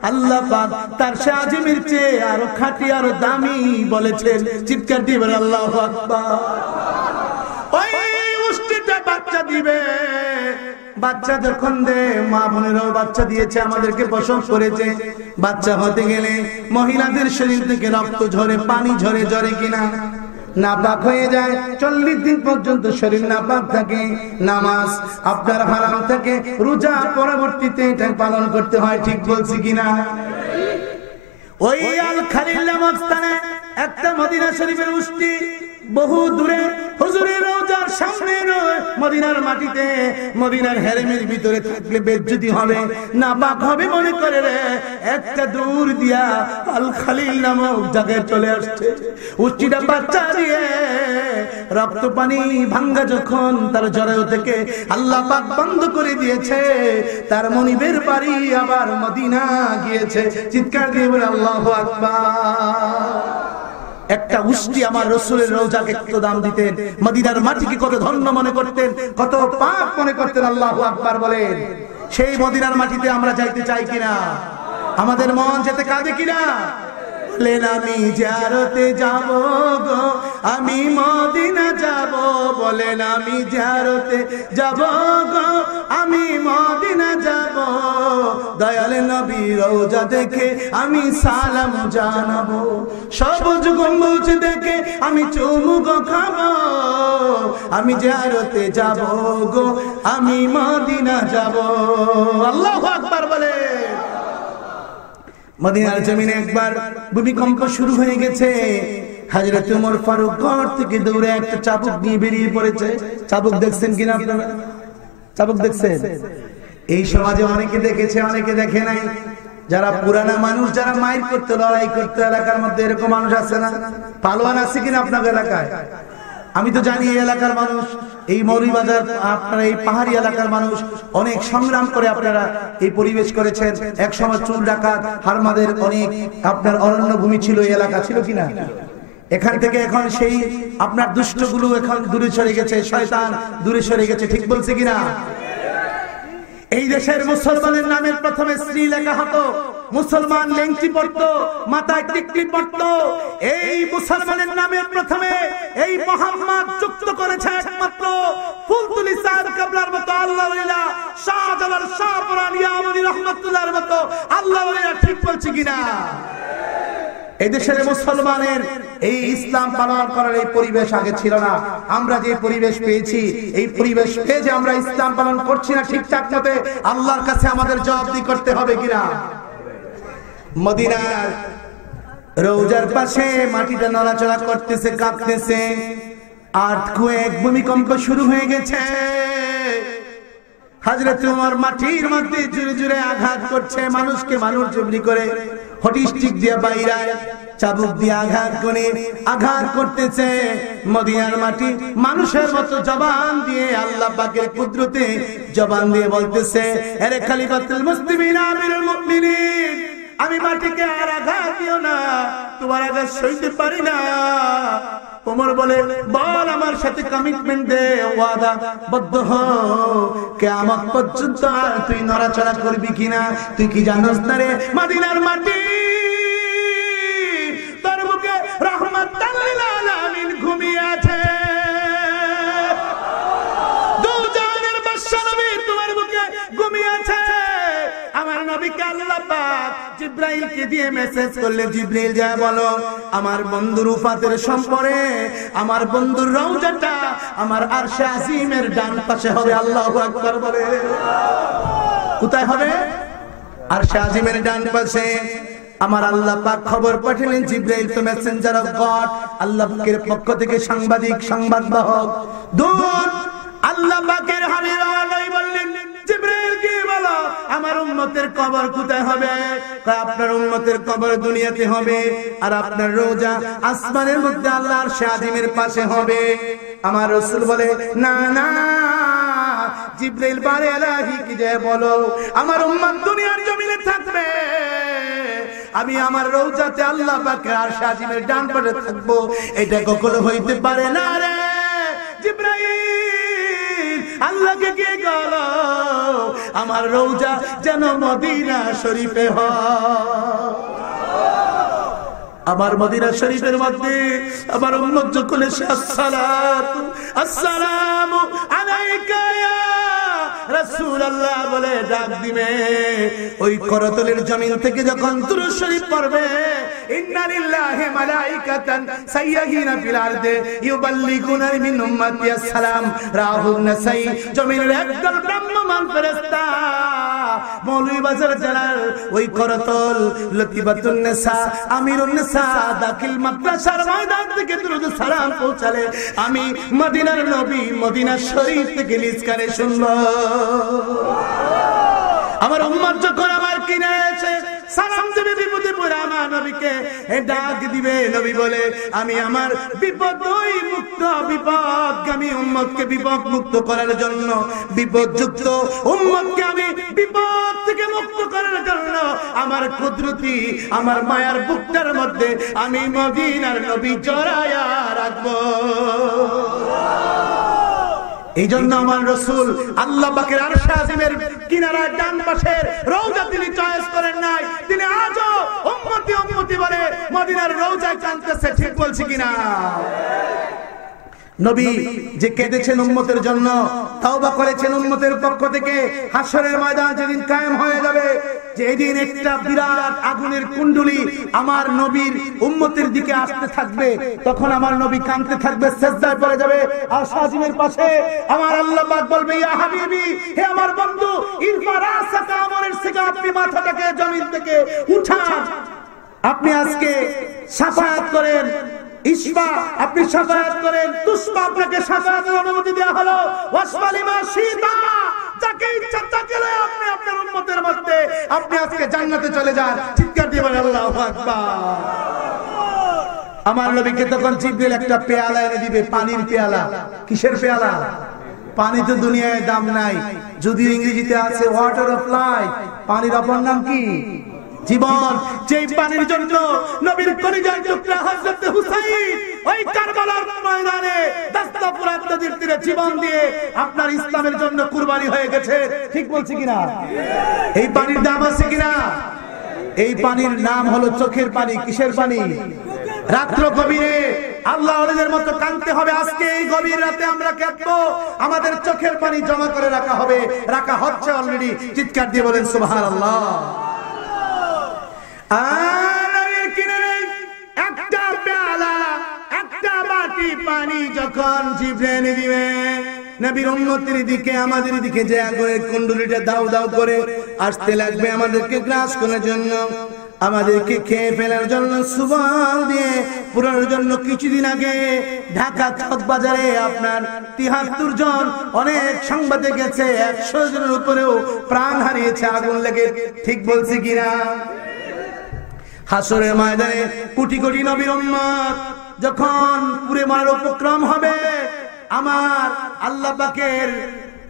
আল্লাহ পাক তার শাহজিমের চেয়ে আরো খাঁটি আরো দামি বলেছেন। চিৎকার দিয়ে বলেন আল্লাহু আকবার। ওই মুষ্টিটা বাচ্চা দিবে, বাচ্চা যখন দে, মা বোনেরাও বাচ্চা দিয়েছে, আমাদেরকে পছন্দ করেছে। বাচ্চা হতে গেলে মহিলাদের শরীর থেকে রক্ত ঝরে, পানি ঝরে, ঝরে কিনা? নাপাক হয়ে যায়। 40 দিন পর্যন্ত শরীর নাপাক থাকে, নামাজ আপনার হারাম থাকে, রোজা পরবর্তীতে এটা পালন করতে হয়। ঠিক বলছি কিনা? ওই আল খালিল নামক স্থানে একটা মদিনা শরীফের উষ্টি বহু দূরে হুজুরের রওজার সামনে নয়, মদিনার মাটিতে, মদিনার হেরেমের ভিতরে থাকলে বেজ্জতি হবে, নাপাক হবে মনে করে রে একটা দূর দিয়া আল খালিল নামক জায়গায় চলে আসছে। উষ্টিটা বাচ্চা দিয়ে রক্ত পানি ভাঙ্গা যখন তার জরায়ু থেকে আল্লাহ পাক বন্ধ করে দিয়েছে, তার মনিবের বাড়ি আবার মদিনা গিয়েছে। চিৎকার দিয়ে বলে আল্লাহু আকবার। একটা উষ্টি আমার রাসূলের রওজাকে কত দাম দিতেন, মদিনার মাটিকে কত ধন্য মনে করতেন, কত পাক মনে করতেন। আল্লাহু আকবার বলেন। সেই মদিনার মাটিতে আমরা যাইতে চাই কিনা? আমাদের মন যেতে কাঁদে কিনা? বলেন আমি জিয়ারতে যাব গো, আমি মদিনা যাব। বলেন আমি জিয়ারতে যাব গো, আমি মদিনা যাব। দয়াল নবী রওজা দেখে আমি সালাম জানাবো, সবুজ গম্বুজ দেখে আমি চুমুক খাবো। আমি জিয়ারতে যাব গো, আমি মদিনা যাব। আল্লাহু আকবার বলে। মদিনার জমিনে একবার ভূমিকম্প শুরু হয়ে গেছে। হযরত ওমর ফারুক ঘর থেকে দৌড়ে একটা চাবুক নিয়ে বেরিয়ে পড়েছে। চাবুক দেখছেন কিনা আপনারা? চাবুক দেখছেন? এই সমাজে অনেকে দেখেছে, অনেকে দেখে নাই। যারা পুরানা মানুষ, যারা মাইর করতে, লড়াই করতে, এলাকার মধ্যে এরকম মানুষ আছে না? পালোয়ান আছে কিনা আপনাদের এলাকায়? আমি তো জানি এই এলাকার মানুষ, এই মৌলভীবাজার, আপনারা এই পাহাড়ি এলাকার মানুষ অনেক সংগ্রাম করে আপনারা এই পরিবেশ করেছেন। এক সময় চুল ডাকাত, হারমাদের অনেক আপনার অরণ্য ভূমি ছিল, এই এলাকা ছিল কিনা? এখান থেকে এখন সেই আপনার দুষ্টগুলো এখন দূরে সরে গেছে, শয়তান দূরে সরে গেছে, ঠিক বলছে কিনা? এই দেশের মুসলমানের নামের প্রথমে শ্রী লেখা হতো, মুসলমান লেংটি পড়তো, মাথায় টিকলি পড়তো। এই মুসলমানের নামের প্রথমে এই মুহাম্মদ যুক্ত করেছে একমাত্র ফুলতুলি সাদ কাবলার মতো আল্লাহ ওয়ালিরা, শাহজালাল শাহ পুরানি ইয়ামনি রহমাতুল্লাহর মতো আল্লাহ ওয়ালিরা, ঠিক বলছে কিনা? এই দেশের মুসলমানের এই ইসলাম পালন করার এই পরিবেশ আগে ছিল না। আমরা যে পরিবেশ পেয়েছি, এই পরিবেশ পেয়ে যে আমরা ইসলাম পালন করছি না ঠিকঠাক মতে, আল্লাহর কাছে আমাদের জবাবদিহি করতে হবে কিনা? মদিনার রওজার পাশে মাটিটা নড়াচড়া করতেছে, কাঁপতেছে। আর্থকুয়েক, ভূমিকম্প শুরু হয়ে গেছে। হযরত ওমর মাটির মধ্যে জোরে জোরে আঘাত করছে, মানুষকে মানুষ জবরি করে হটিস্টিক দিয়ে বাইরায় চাবুক দিয়ে আঘাত করতেছে। মদিনার মাটি মানুষের মতো জবান দিয়ে, আল্লাহ পাকের কুদরতে জবান দিয়ে বলতেছে, আরে খলিফাতুল মুসলিমিন আমিরুল মুমিনিন, আমি মাটিকে আর আঘাত দিও না, তোমার আঘাত সইতে পারি না। ওমর বলে, বল আমার সাথে কমিটমেন্ট দে, ওয়াদা বদ্ধ হ, কিয়ামত পর্যন্ত আর তুই নড়াচড়া করবি কিনা। তুই কি জানোস না রে, মদিনার মাটি তোর বুকে রাহমাতাল লিল আলামিন ঘুমিয়ে আছে। দু জাহানের বাদশা নবী তোমার বুকে ঘুমিয়ে আছে। আমার নবীকে আল্লাহ পাক জিবরাইলকে দিয়ে মেসেজ করলে, জিবরাইল যা বলো আমার বন্ধুর উফাতের সম্পর্কে, আমার বন্ধুর রওজাটা আমার আরশে আজিমের ডান পাশে হবে। আল্লাহু আকবার বলে। কোথায় হবে? আরশে আজিমের ডান পাশে। আমার আল্লাহ পাক খবর পাঠালেন, জিবরাইল তো মেসেঞ্জার অফ গড, আল্লাহ পাকের পক্ষ থেকে সাংবাদিক, সংবাদবাহক দূত। আল্লাহ পাকের হাবিব নবী বললেন, জিবরাইল কি বলো আমার উম্মতের কবর কোথায় হবে? আপনার উম্মতের কবর দুনিয়াতে হবে, আর আপনার রওজা আসমানের মধ্যে আল্লাহর শাদিমের পাশে হবে। আমার রাসূল বলে, না না জিবরাইল বারে ইলাহি কি যে বলো আমার উম্মত দুনিয়ার জমিনে থাকবে, আমি আমার রওজাতে আল্লাহ পাকের আর শাদিমের ডান পাশে থাকবো, এটা কখনো হইতে পারে না রে জিবরাইল। আল্লাহকে কি বলো আমার রওজা যেন মদিনা শরীফে হয়। আমার মদিনা শরীফের মধ্যে আমার উম্মত যখন এসে আসসালামু আলাইকা ইয়া রাসূলুল্লাহ বলে ডাক দিবে, ওই করতলের জমিন থেকে যখন দুরূদ শরীফ পড়বে, ইন্না লিল্লাহি মালাইকাতান সাইয়্যিনা ফিল আরদি ইউবাল্লিগুনা মিন উম্মতি আসসালাম, রাহুল নাসাই, জমিনের একদল ব্রহ্মমান ফেরেশতা মৌলভীবাজার জেলার ওই করতল লতিফাতুন নেসা, আমিরুন নেসা দাখিল মাদ্রাসার ময়দান থেকে দুরূদ সালাম পৌঁছালে আমি মদিনার নবী মদিনা শরীফ থেকে লিসকারে শুনবো। আমার উম্মত যখন আমার কিনে এসে সালাম দেবে, বিপদে পড়ে আমার নবীকে ডাক দিবে, নবী বলে আমি আমার বিপদই মুক্ত বিপদগামী উম্মতকে বিপদ মুক্ত করার জন্য, বিপদযুক্ত উম্মতকে আমি বিপদ থেকে মুক্ত করার জন্য আমার কুদরতি আমার মায়ার বুকটার মধ্যে আমি মদিনার নবী জড়ায়া রাখবো। এই জন্য আমার রাসূল আল্লাহ পাকের আরশে আজিমের কিনারায় ডান পাশের রওজা তিনি চয়েস করেন নাই, তিনি আজও উম্মতি উম্মতি বলে মদিনার রওজায় কাঁদতেছে, ঠিক বলছি কিনা? নবী যে কেঁদেছেন উম্মতের জন্য, তওবা করেছেন উম্মতের পক্ষ থেকে, হাসরের ময়দান যেদিন কায়েম হয়ে যাবে, যে এদিন একটা বিরাট আগুনের কুণ্ডলী আমার নবীর উম্মতের দিকে আসতে থাকবে, তখন আমার নবী কাঁদতে থাকবে, সিজদায় পড়ে যাবে, আর সাজিমের পাশে আমার আল্লাহ পাক বলবে, ইয়া হাবিবি, হে আমার বন্ধু, ইরফা রাসাকা, আমরের থেকে আপনি মাথাটাকে জমিন থেকে উঠান, আপনি আজকে শাফায়াত করেন, ইসবা আপনি শাফায়াত করেন, তুসবা আপনাকে শাফায়াতের অনুমতি দেওয়া হলো, ওয়াসমালিমা শীতা, যাকে ইচ্ছা তাকে আপনি আপনার উম্মতের মধ্যে আপনি আজকে জান্নাতে চলে যান। চিৎকার দিয়ে বলেন আল্লাহু আকবার। আমার নবীকে তখন জিবরিল একটা পেয়ালা এনে দিবে, পানির পেয়ালা। কিসের পেয়ালা? পানি তো দুনিয়ায় দাম নাই, যদিও ইংরেজিতে আছে ওয়াটার অফ লাইফ, পানির অপর নাম কি? জীবন। যেই পানির জন্য নবীর কলিজার টুকরা হযরত হুসাইন ওই কারবালার ময়দানে দাস্তাপুরাত নদীর তীরে জীবন দিয়ে আপনার ইসলামের জন্য কুরবানি হয়ে গেছে। ঠিক বলছি কিনা? এই পানির দাম আছে কিনা? এই পানির নাম হলো চোখের পানি। কিসের পানি? রাত্র গভীরে আল্লাহ ওলিদের মতো কাঁদতে হবে। আজকে এই গভীর রাতে আমরা কাঁদবো, আমাদের চোখের পানি জমা করে রাখা হবে, রাখা হচ্ছে অলরেডি। চিৎকার দিয়ে বলেন সুবহানাল্লাহ। একটা পেয়ালা, একটা বাটি পানি যখন জিবরিল দিবে নবীর উম্মতের দিকে, আমাদের দিকে, যে আগুনের কুণ্ডলীটা দাউ দাউ করে আসতে লাগবে আমাদেরকে গ্রাস করার জন্য, আমাদেরকে খেয়ে ফেলার জন্য, সুবহান দিয়ে পুরানোর জন্য। কিছুদিন আগে ঢাকা চকবাজারে আপনার ৭৩ জন, অনেক সংবাদে গেছে ১০০ জনের উপরেও প্রাণ হারিয়েছে আগুন লেগে। ঠিক বলছি কিনা? হাসরের ময়দানে কোটি কোটি নবীর উম্মত যখন পুড়ে মরার উপক্রম হবে, আমার আল্লাহ পাকের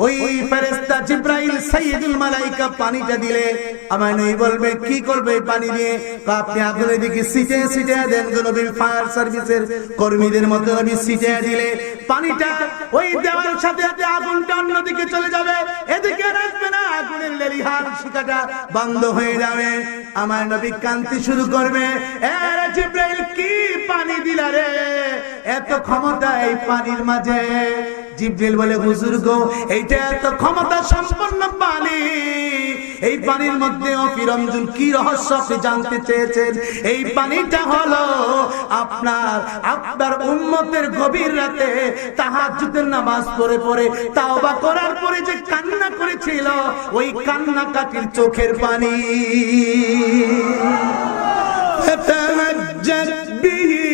ওই ফেরেশতা জিবরাইল সাইয়্যিদুল মালায়েকা পানিটা দিলে আমার নবী বলবে, কি করবে এই পানি দিয়ে? আপনি আগুনের দিকে ছিটে ছিটে দেন। নবীর ফায়ার সার্ভিসের কর্মীদের মতো নবী ছিটে দিলে পানিটা ওই দেওয়ার সাথে সাথে আগুনটা অন্যদিকে চলে যাবে, এদিকে আসবে না, আগুনের লেলিহান শিখাটা বন্ধ হয়ে যাবে। আমার নবী কাঁদতে শুরু করবে, এ জিবরাইল, কি পানি দিলা রে? এত ক্ষমতা এই পানির মাঝে। জিবরিল বলে, হুজুর গো, এইটা এত ক্ষমতা সম্পন্ন পানি, এই পানির মধ্যে অফিরঞ্জন কি রহস্য আপনি জানতে চেয়েছেন? এই পানিটা হলো আপনার উম্মতের গভীর রাতে তাহাজ্জুদের নামাজ পড়ে পড়ে তাওবা করার পরে যে কান্না করেছিল, ওই কান্নাকাটির চোখের পানি। ফাতাহাজ্জাত বিহি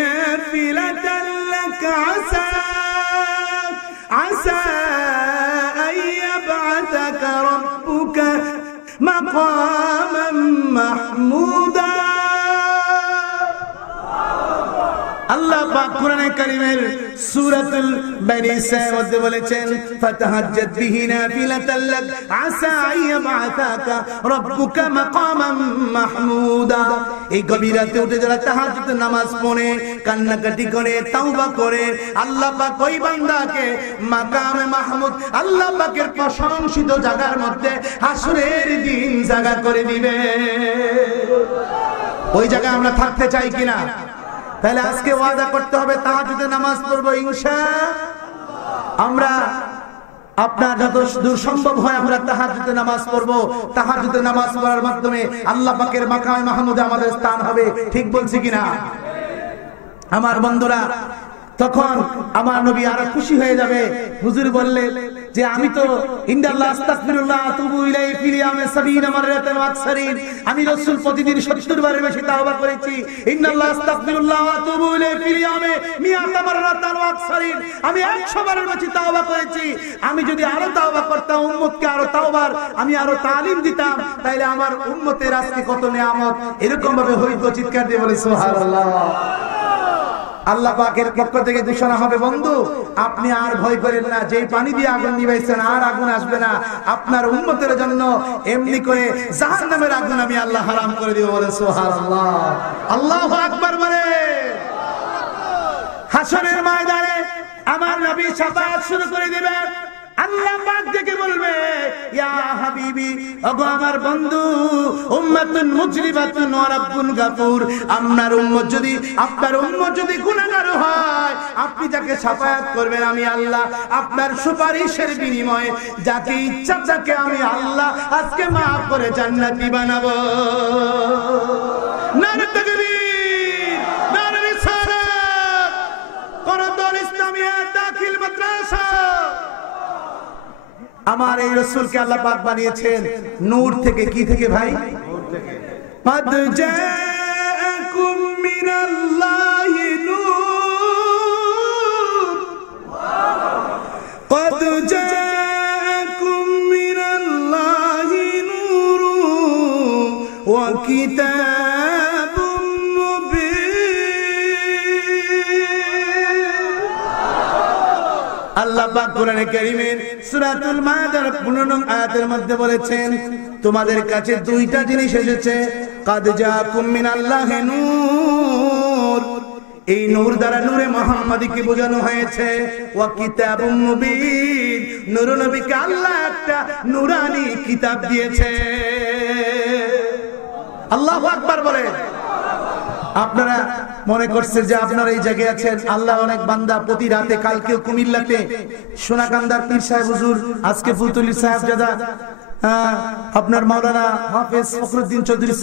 নাফিলাতান লাকা আসা أن يبعثك ربك مقاما محمودا। আল্লাহ পাক কোরআনে কারীমের সূরাতুল বনী ইসরাঈলের মধ্যে বলেছেন, ফাতাহাজ্জাত বিহি নাফিলাতান লাক আসা আইয়াবাতাকা রাব্বুকা মাকামান মাহমুদা। এই গভীর রাতে উঠে যারা তাহাজ্জুদের নামাজ পড়ে, কান্নাকাটি করে, তাওবা করে, আল্লাহ পাক ওই বান্দাকে মাকামে মাহমুদ, আল্লাহ পাকের প্রশংসিত জায়গার মধ্যে হাসরের দিন জায়গা করে দিবে। ওই জায়গায় আমরা থাকতে চাই কিনা? তাহলে আজকে ওয়াদা করতে হবে, তাহাজ্জুদের নামাজ পড়বো ইনশাআল্লাহ। আমরা আপনার যত দূর সম্ভব হয় আমরা তাহাজ্জুদের নামাজ পড়বো। তাহাজ্জুদের নামাজ পড়ার মাধ্যমে আল্লাহ পাকের মাকামে মাহমুদে আমাদের স্থান হবে। ঠিক বলছি কিনা? আমার বন্ধুরা, তখন আমার নবী আরো খুশি হয়ে যাবে। হুজুর বললেন যে, আমি তো ইন্দাল্লাহ আস্তাগফিরুল্লাহ আতুবু ইলাইহি ফিল ইয়ামি ৭০ মাররাতান ওয়া আকসারিন, আমি রাসূল প্রতিদিন ৭০ বারের বেশি তাওবা করেছি। ইন্নাল্লাহ আস্তাগফিরুল্লাহ আতুবু ইলাইহি ফিল ইয়ামি ১০০ মাররাতান ওয়া আকসারিন, আমি ১০০ বারের বেশি তাওবা করেছি। আমি যদি আরো তাওবা করতাম, উম্মতকে আরো তাওবার আমি আরো তালিম দিতাম, তাহলে আমার উম্মতের আজকে কত নিয়ামত এরকম ভাবে হইতো। চিৎকার দিয়ে বলে সুবহানাল্লাহ। আল্লাহ পাকের পক্ষ থেকে ঘোষণা হবে, বন্ধু আপনি আর ভয় করেন না, যেই পানি দিয়ে আগুন নিভাইছেন আর আগুন আসবে না। আপনার উম্মতের জন্য এমনি করে জাহান্নামের আগুন আমি আল্লাহ হারাম করে দিব। বলে সুবহানাল্লাহ, আল্লাহু আকবার বলে। হাসরের ময়দানে আমার নবী শাফাআত শুরু করে দিবেন। আল্লাহ পাক ডেকে বলবে, ইয়া হাবিবি, ওগো আমার বন্ধু, উম্মাতুন মুজরিবাতুন ওয়া রাব্বুন গাফুর, আপনার উম্মত যদি গুনাহগার হয়, আপনি যাকে শাফায়াত করবেন আমি আল্লাহ আপনার সুপারিশের বিনিময়ে যাকে ইচ্ছা তাকে আমি আল্লাহ আজকে maaf করে জান্নাতি বানাবো। নারে তাকবীর, নারে রিসালাত, করদল ইসলামিয়া দাখিল মাদ্রাসা। আমার এই রাসূলকে আল্লাহ পাক বানিয়েছেন নূর থেকে। কি থেকে ভাই? নূর থেকে। قد جاءكم من الله نور قد جاءكم من الله نور وكتاب আল্লাহ পাক কোরআনে কারীমের সূরাতুল মাইদার 15 নং আয়াতের মধ্যে বলেছেন, তোমাদের কাছে দুইটা জিনিস এসেছে। কাদ জাকুম মিনাল্লাহি নূর, এই নূর দ্বারা নূরে মুহাম্মাদীকে বোঝানো হয়েছে। ওয়া কিতাবুম মুবিন, নূর নবীকে আল্লাহ একটা নূরানি কিতাব দিয়েছে। আল্লাহু আকবার বলে। আপনারা মনে করছেন যে আপনারা এই জায়গায় আছেন, আল্লাহ অনেক বান্দা প্রতি রাতে, কালকে কুমিল্লাতে সোনাকান্দার পীর সাহেব হুজুর, আজকে ফুলতলি সাহেবজাদা আপনার মাওলানা হাফেজ ফখরুদ্দিন চৌধুরী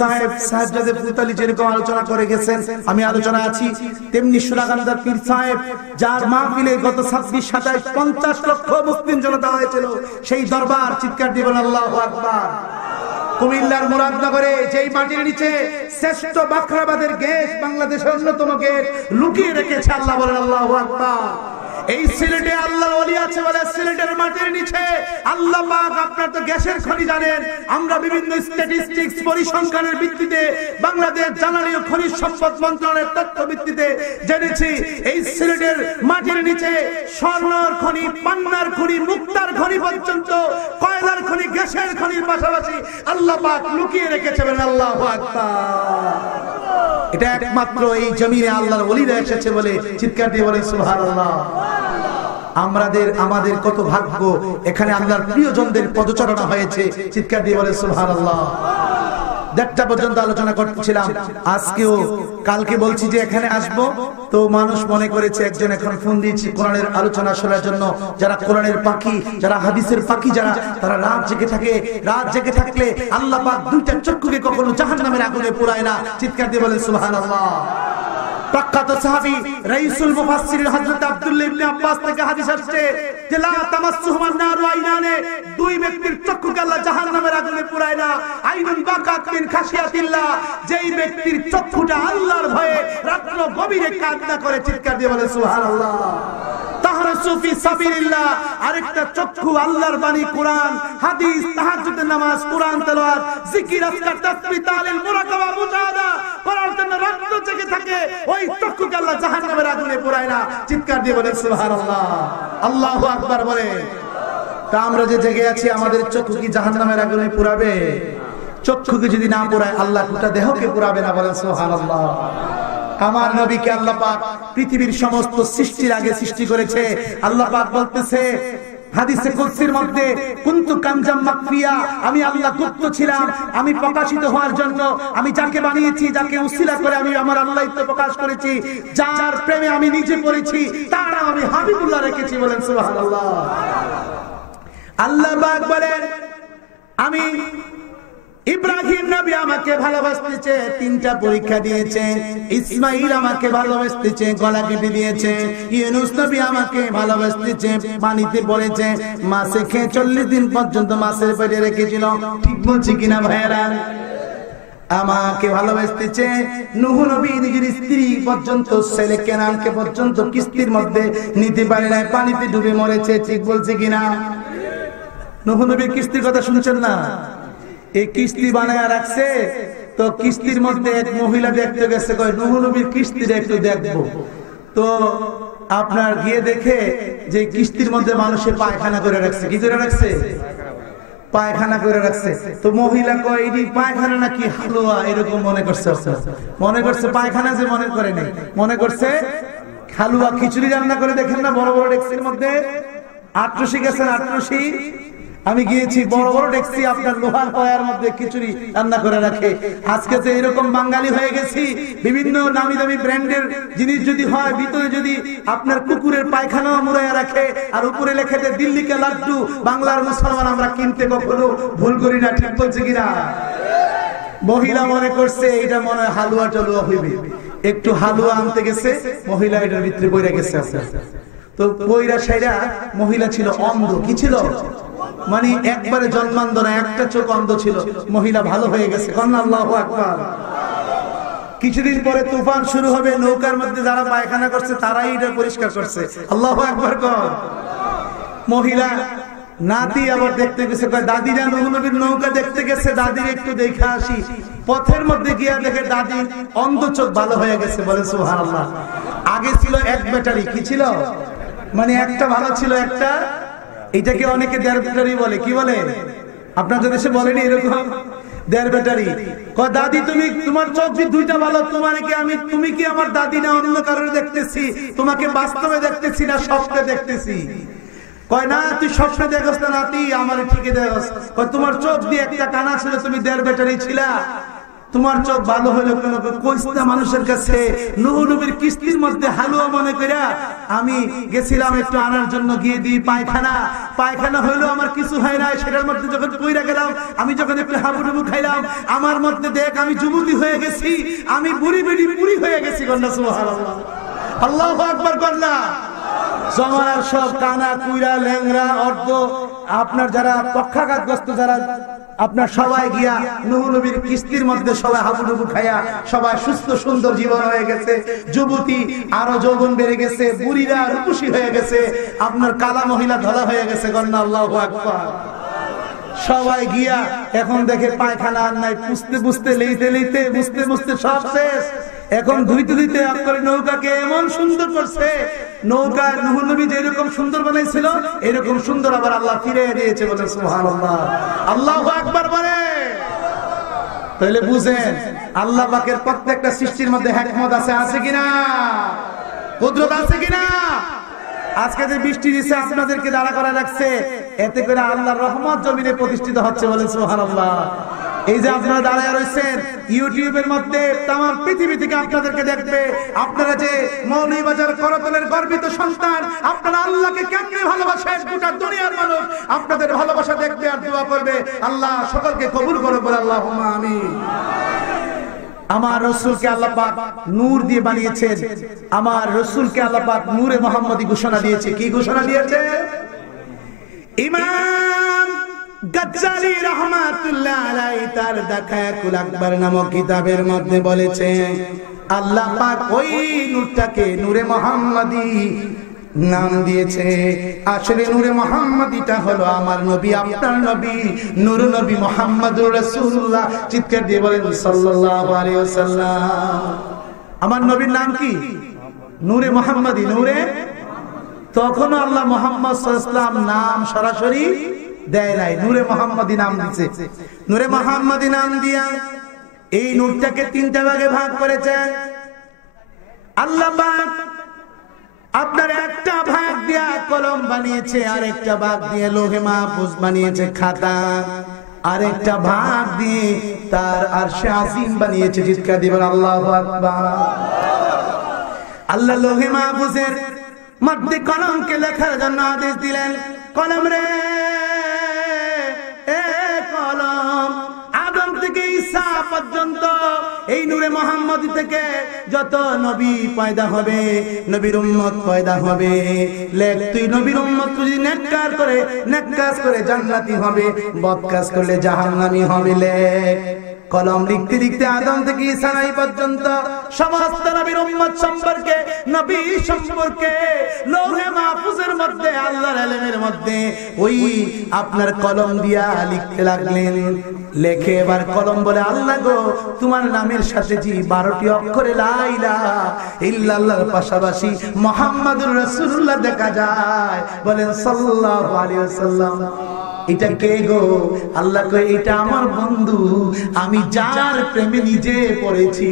সাহেবজাদে ফুলতলি যেরকম আলোচনা করে গেছেন, আমি আলোচনা আছি, তেমনি সোনাকান্দার পীর সাহেব যার মাহফিলে গত 26, 27, 50 লক্ষ মুসলিম জনতা হয়েছিল, সেই দরবার চিৎকার দিবেন আল্লাহু আকবার। কুমিল্লার মুরাদনগরে যেই মাটির নিচে শ্রেষ্ঠ বাখরাবাদের গ্যাস, বাংলাদেশের অন্যতম গ্যাস লুকিয়ে রেখেছে, আল্লাহ বলেন আল্লাহু আকবার। এই সিলেটে আল্লাহর ওলি আছে বলে সিলেটের মাটির নিচে আল্লাহ পাক, আপনারা তো গ্যাসের খনি জানেন, আমরা বিভিন্ন স্ট্যাটিস্টিক্স পরিসংখ্যানের ভিত্তিতে বাংলাদেশ জ্বালানি ও খনিজ সম্পদ মন্ত্রণালয়ের তথ্য ভিত্তিতে জেনেছি, এই সিলেটের মাটির নিচে স্বর্ণর খনি, পান্নার খনি, মুক্তার খনি পর্যন্ত, কয়লার খনি, গ্যাসের খনির পাশাপাশি আল্লাহ পাক লুকিয়ে রেখেছে বলেন আল্লাহু আকবার। এটা একমাত্র এই জমিনে আল্লাহর ওলিরা এসেছে বলে চিৎকার দিয়ে বলেন সুবহানাল্লাহ। আমাদের কত ভাগ্য, এখানে আল্লাহর প্রিয়জনদের পদচারণা হয়েছে, চিৎকার দিয়ে বলেন সুবহানাল্লাহ। 1:30 পর্যন্ত আলোচনা করছিলাম, আজকেও কালকে বলছি যে এখানে আসব, তো মানুষ মনে করেছে, একজন এখন ফোন দিয়েছি কোরআনের আলোচনা শোনার জন্য, যারা কোরআনের পাখি, যারা হাদিসের পাখি, তারা রাত জেগে থাকে, রাত জেগে থাকলে আল্লাহ পাক দুইটা চক্ষুকে কখনো জাহান্নামের আগুনে পোড়ায় না, চিৎকার দিয়ে বলেন সুবহানাল্লাহ। প্রখ্যাত সাহাবী রাইসুল মুফাসসিরিন হযরত আব্দুল্লাহ ইবনে আব্বাস থেকে হাদিস আসছে যে লা তামাসসুহুমান নারু আইনানে, দুই ব্যক্তির চক্ষুকে আল্লাহ জাহান্নামের আগুনে পোড়ায় না। আইনুন বাকাত মিন খাশিয়াতিল্লাহ, যেই ব্যক্তির চক্ষুটা আল্লাহর ভয়ে রাত্র গভীরে কান্না করে, চিৎকার দিয়ে বলে সুবহানাল্লাহ। তাহরাসু ফি সাবিলিল্লাহ, আরেকটা চক্ষু আল্লাহর বাণী, কোরআন, হাদিস, তাহাজ্জুদের নামাজ, কোরআন তেলাওয়াত, জিকির, আজকার, তাসবিহ, তাহলিল, মুরাকাবা, মুজাহাদা করার জন্য রাত্র জেগে থাকে, ওই চক্ষুকে আল্লাহ জাহান্নামের আগুনে পোড়ায় না, চিৎকার দিয়ে বলেন সুবহানাল্লাহ। আল্লাহু আকবার বলে। তা আমরা যে জেগে আছি, আমাদের চক্ষু কি জাহান্নামের আগুনে পোড়াবে? চক্ষুকে যদি না পোড়ায়, আল্লাহ গোটা দেহকে পোড়াবে না, বলেন সুবহানাল্লাহ। আমার নবীকে আল্লাহ পাক পৃথিবীর সমস্ত সৃষ্টির আগে সৃষ্টি করেছে। আল্লাহ পাক বলতেছে হাদিসে কুদসির মধ্যে, কুনতু কানজাম মাকফিয়া, আমি আল্লাহ গুপ্ত ছিলাম, আমি প্রকাশিত হওয়ার জন্য আমি যাকে বানিয়েছি, যাকে উসিলা করে আমি আমার আল্লাহত্ব প্রকাশ করেছি, যার প্রেমে আমি নিজে পড়েছি, তার নাম আমি হাবিবুল্লাহ রেখেছি, বলেন সুবহানাল্লাহ। আল্লাহ পাক বলেন, আমি ইব্রাহিম নবী আমাকে ভালোবাসতেছে, 3টা পরীক্ষা দিয়েছে। ইসমাইল আমাকে ভালোবাসতেছে, গলা কেটে দিয়েছে। ইউনূস নবী আমাকে ভালোবাসতেছে, পানিতে পড়েছে, মাছে খেয়ে 40 দিন পর্যন্ত মাছের পেটে রেখেছিল। ঠিক বলছি কিনা ভাইয়েরা? আমাকে ভালোবাসতেছে। নূহ নবী নিজের স্ত্রী পর্যন্ত, ছেলে কেনানকে পর্যন্ত কিস্তির মধ্যে নিতে পারে না, পানিতে ডুবে মরেছে। ঠিক বলছি কিনা? নূহ নবীর কিস্তির কথা শুনছেন না? এই কিস্তি বানায় রাখছে, তো কিস্তির মধ্যে এক মহিলা দেখতে গেছে, কয় নূহ নবীর কিস্তিটা একটু দেখবো। তো আপনার গিয়ে দেখে যে কিস্তির মধ্যে মানুষের পায়খানা করে রাখছে। কি করে রাখছে? পায়খানা করে রাখছে। তো মহিলা কয় এটি পায়খানা নাকি হালুয়া, এরকম মনে করছে। মনে করছে পায়খানা, যে মনে করে নেই, মনে করছে হালুয়া, খিচুড়ি রান্না করে দেখেন না বড় বড় ডেক্সির মধ্যে, আটরশি গেছেন? আটরশি আমি গিয়েছি, বড় বড় দেখছি আপনার লোহার কয়ার মধ্যে খিচুড়ি রান্না করে রাখে। আজকে তো এরকম বাঙালি হয়ে গেছি, বিভিন্ন নামি দামি ব্র্যান্ডের জিনিস যদি হয়, ভিতরে যদি আপনার কুকুরের পায়খানা মুড়াইয়া রাখে আর উপরে লেখে দেয় দিল্লিকে লাড্ডু, বাংলার মুসলমান আমরা কিনতে কখনো ভুল করি না। ঠিক বলছে কিনা? মহিলা মনে করছে এটা মনে হয় হালুয়া টালুয়া হইবে, একটু হালুয়া আনতে গেছে, মহিলা এটার ভিতরে বইরা গেছে। তো বইরা সেরা মহিলা ছিল অন্ধ। কি ছিল? মানে একবারে জন্মান্ধ না, একটা চোখ অন্ধ ছিল। মহিলা ভালো হয়ে গেছে। আল্লাহু আকবার। কিছুদিন পরে তুফান শুরু হবে, নৌকার মধ্যে যারা পায়খানা করছে তারাই এটা পরিষ্কার করছে। আল্লাহু আকবার কর। মহিলা নাতি আবার দেখতে গেছে, দাদিরা নবীর নৌকা দেখতে গেছে, দাদির একটু দেখা আসি। পথের মধ্যে গিয়া দেখে দাদি অন্ধ চোখ ভালো হয়ে গেছে। বলে সুবহানাল্লাহ। আগে ছিল এক ব্যাটারি। কি ছিল? মানে একটা ভালো ছিল, একটা, এটাকে অনেকে দেড় ব্যাটারি বলে। কি বলে? আপনাদের দেশে বলেনি এরকম? দেড় ব্যাটারি। দাদি তুমি, তোমার চোখ দুইটা ভালো, তুমি কি আমার দাদি না অন্য কারণে দেখতেছি? তোমাকে বাস্তবে দেখতেছি না স্বপ্নে দেখতেছি? কয় না, তুই স্বপ্নে দেখছ না নাতি, আমার ঠিকই দেখছ। তোমার চোখ দিয়ে একটা কানা ছিল, তুমি দেড় ব্যাটারি ছিলা, তোমার চোখ ভালো হলো কেন? কইস্তা মানুষের কাছে নূহ নবীর কিস্তির মধ্যে হালুয়া মনে করে আমি গেছিলাম একটু আনার জন্য, গিয়ে দিই পায়খানা হইলো, আমার কিছু হয় না। সেটার মধ্যে যখন কইরা গেলাম, আমি যখন একটু হাবুডুবু খাইলাম, আমার মধ্যে দেখ আমি যুবতী হয়ে গেছি, আমি বুড়ি হয়ে গেছি। কন্যা সুবহানাল্লাহ, আল্লাহু আকবার। কন্যা জমানার সব কানা কুইরা ল্যাংরা অর্ধ আপনার যারা পক্ষাঘাতগ্রস্ত যারা আপনার সবাই গিয়া নূহ নবীর কিস্তির মধ্যে সবাই হাবুডুবু খাইয়া সবাই সুস্থ সুন্দর জীবন হয়ে গেছে। যুবতী আরো যৌবন বেড়ে গেছে, বুড়িরা রূপসী হয়ে গেছে, আপনার কালা মহিলা ধলা হয়ে গেছে। কন্যা আল্লাহু আকবার। সবাই গিয়া এখন দেখে পায়খানা আর নাই, বুঝতে বুঝতে সব শেষ। এখন ধুইতে আপনার নৌকাকে এমন সুন্দর করছে, নৌকা নূহ নবী যেরকম সুন্দর বানাইছিল এরকম সুন্দর আবার আল্লাহ ফিরে দিয়েছে। বলে সুবহানাল্লাহ, আল্লাহু আকবার বলে। তাহলে বুঝেন আল্লাহ পাকের প্রত্যেকটা সৃষ্টির মধ্যে হিকমত আছে কিনা? কুদরত আছে কিনা? আজকে যে বৃষ্টি দিচ্ছে আপনাদেরকে দাঁড়া করা রাখছে, এতে করে আল্লাহর রহমত জমিনে প্রতিষ্ঠিত হচ্ছে। বলে সুবহানাল্লাহ। এই যে আপনারা দাঁড়ায় রয়েছেন ইউটিউবের মধ্যে, তামাম পৃথিবী থেকে আপনাদেরকে দেখবে। আপনারা যে মৌলভীবাজার করতলের গর্বিত সন্তান, আপনারা আল্লাহকে কেমনে ভালোবাসেন, গোটা দুনিয়ার মানুষ আপনাদের ভালোবাসা দেখবে আর দোয়া করবে। আল্লাহ সকলকে কবুল করুন, বলে আল্লাহুম্মা আমিন। আমার রাসূলকে আল্লাহ পাক নূর দিয়ে বানিয়েছেন, আমার রাসূলকে আল্লাহ পাক নূরে মুহাম্মদী ঘোষণা দিয়েছে। কি ঘোষণা দিয়েছে? ইমাম গাজ্জালি রাহমাতুল্লাহ আলাইহি তার দাকায়াতুল আকবার নামক কিতাবের মধ্যে বলেছে, আল্লাহ পাক ওই নূরটাকে নূরে মুহাম্মদী নাম দিয়েছে। আসলে নূরে মুহাম্মদীটা হলো আমার নবী, আপনার নবী, নূর নবী মুহাম্মদুর রাসূলুল্লাহ। চিৎকার দিয়ে বলেন সাল্লাল্লাহু আলাইহি ওয়াসাল্লাম। আমার নবীর নাম কি? নূরে মুহাম্মদী। নূরে তখনও আল্লাহ মুহাম্মদ সাল্লাল্লাহু আলাইহি ওয়াসাল্লাম নাম সরাসরি দেয় নাই, নূরে মুহাম্মদী নাম দিয়েছে। নূরে মুহাম্মদী নাম দিয়া এই নূরটাকে তিনটা ভাগে ভাগ করেছেন আল্লাহ পাক। আপনার একটা ভাগ দিয়া কলম বানিয়েছে, আর একটা ভাগ দিয়ে লোহে মাহফুজ বানিয়েছে খাতা, আর একটা ভাগ দিয়ে তার আরশে আজিম বানিয়েছে। চিৎকার দিবেন আল্লাহু আকবার। আল্লাহ লোহে মাহফুজের মধ্যে কলমকে লেখার জন্য আদেশ দিলেন, কলম রে এ কলম, আদম থেকে ঈসা পর্যন্ত এই নূরে মুহাম্মদী থেকে যত নবী পয়দা হবে, নবীর উম্মত পয়দা হবে, লেখ তুই নবীর উম্মত যদি নেক কাজ করে জান্নাতি হবে, বদ কাজ করলে জাহান্নামী হবে। লেখ। কলম লিখতে লিখতে আদম থেকে ঈসা পর্যন্ত সমস্ত নবীর উম্মত সম্পর্কে, নবী সম্পর্কে লৌহে মাহফুজের মধ্যে, আল্লাহর ইলমের মধ্যে ওই আপনার কলম দিয়া লিখতে লাগলেন। লেখে এবার কলম বলে, আল্লাহ গো তোমার নামের সাথে যে 12টি অক্ষরে লা ইলাহা ইল্লাল্লাহর পাশাপাশি মুহাম্মাদুর রাসূলুল্লাহ দেখা যায়। বলেন সাল্লাল্লাহু আলাইহি ওয়াসাল্লাম। এটা কে গো? আল্লাহ কয় এটা আমার বন্ধু, আমি যার প্রেমে নিজে পড়েছি,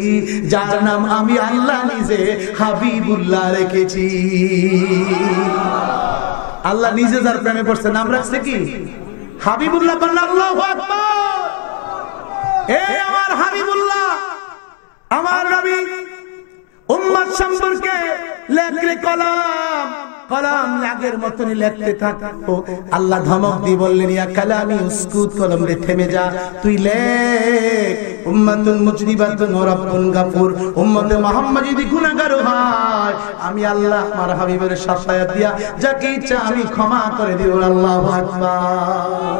যার নাম আমি আল্লাহ নিজে হাবিবুল্লাহ রেখেছি। আল্লাহ নিজে যার প্রেমে পড়ছে নাম রাখছে কি? হাবিবুল্লাহ। আল্লাহু আকবার। এই আমার হাবিবুল্লাহ, আমার নবী উম্মত সম্পর্কে লেখলে কলাম কলাম আগের মতনই লিখতে থাকো। আল্লাহ ধমক দিয়ে বললেন, ইয়া কালামি উসকুত, কলম রে থেমে যা, তুই লেখ। উম্মাতুন মুজরিবাতুন ওয়া রাব্বুন গাফুর, উম্মতে মুহাম্মদ যদি গুনাহগার হয়, আমি আল্লাহ আমার হাবিবের শাফায়াত দিয়া যাকে ইচ্ছা আমি ক্ষমা করে দিব। আল্লাহু আকবার।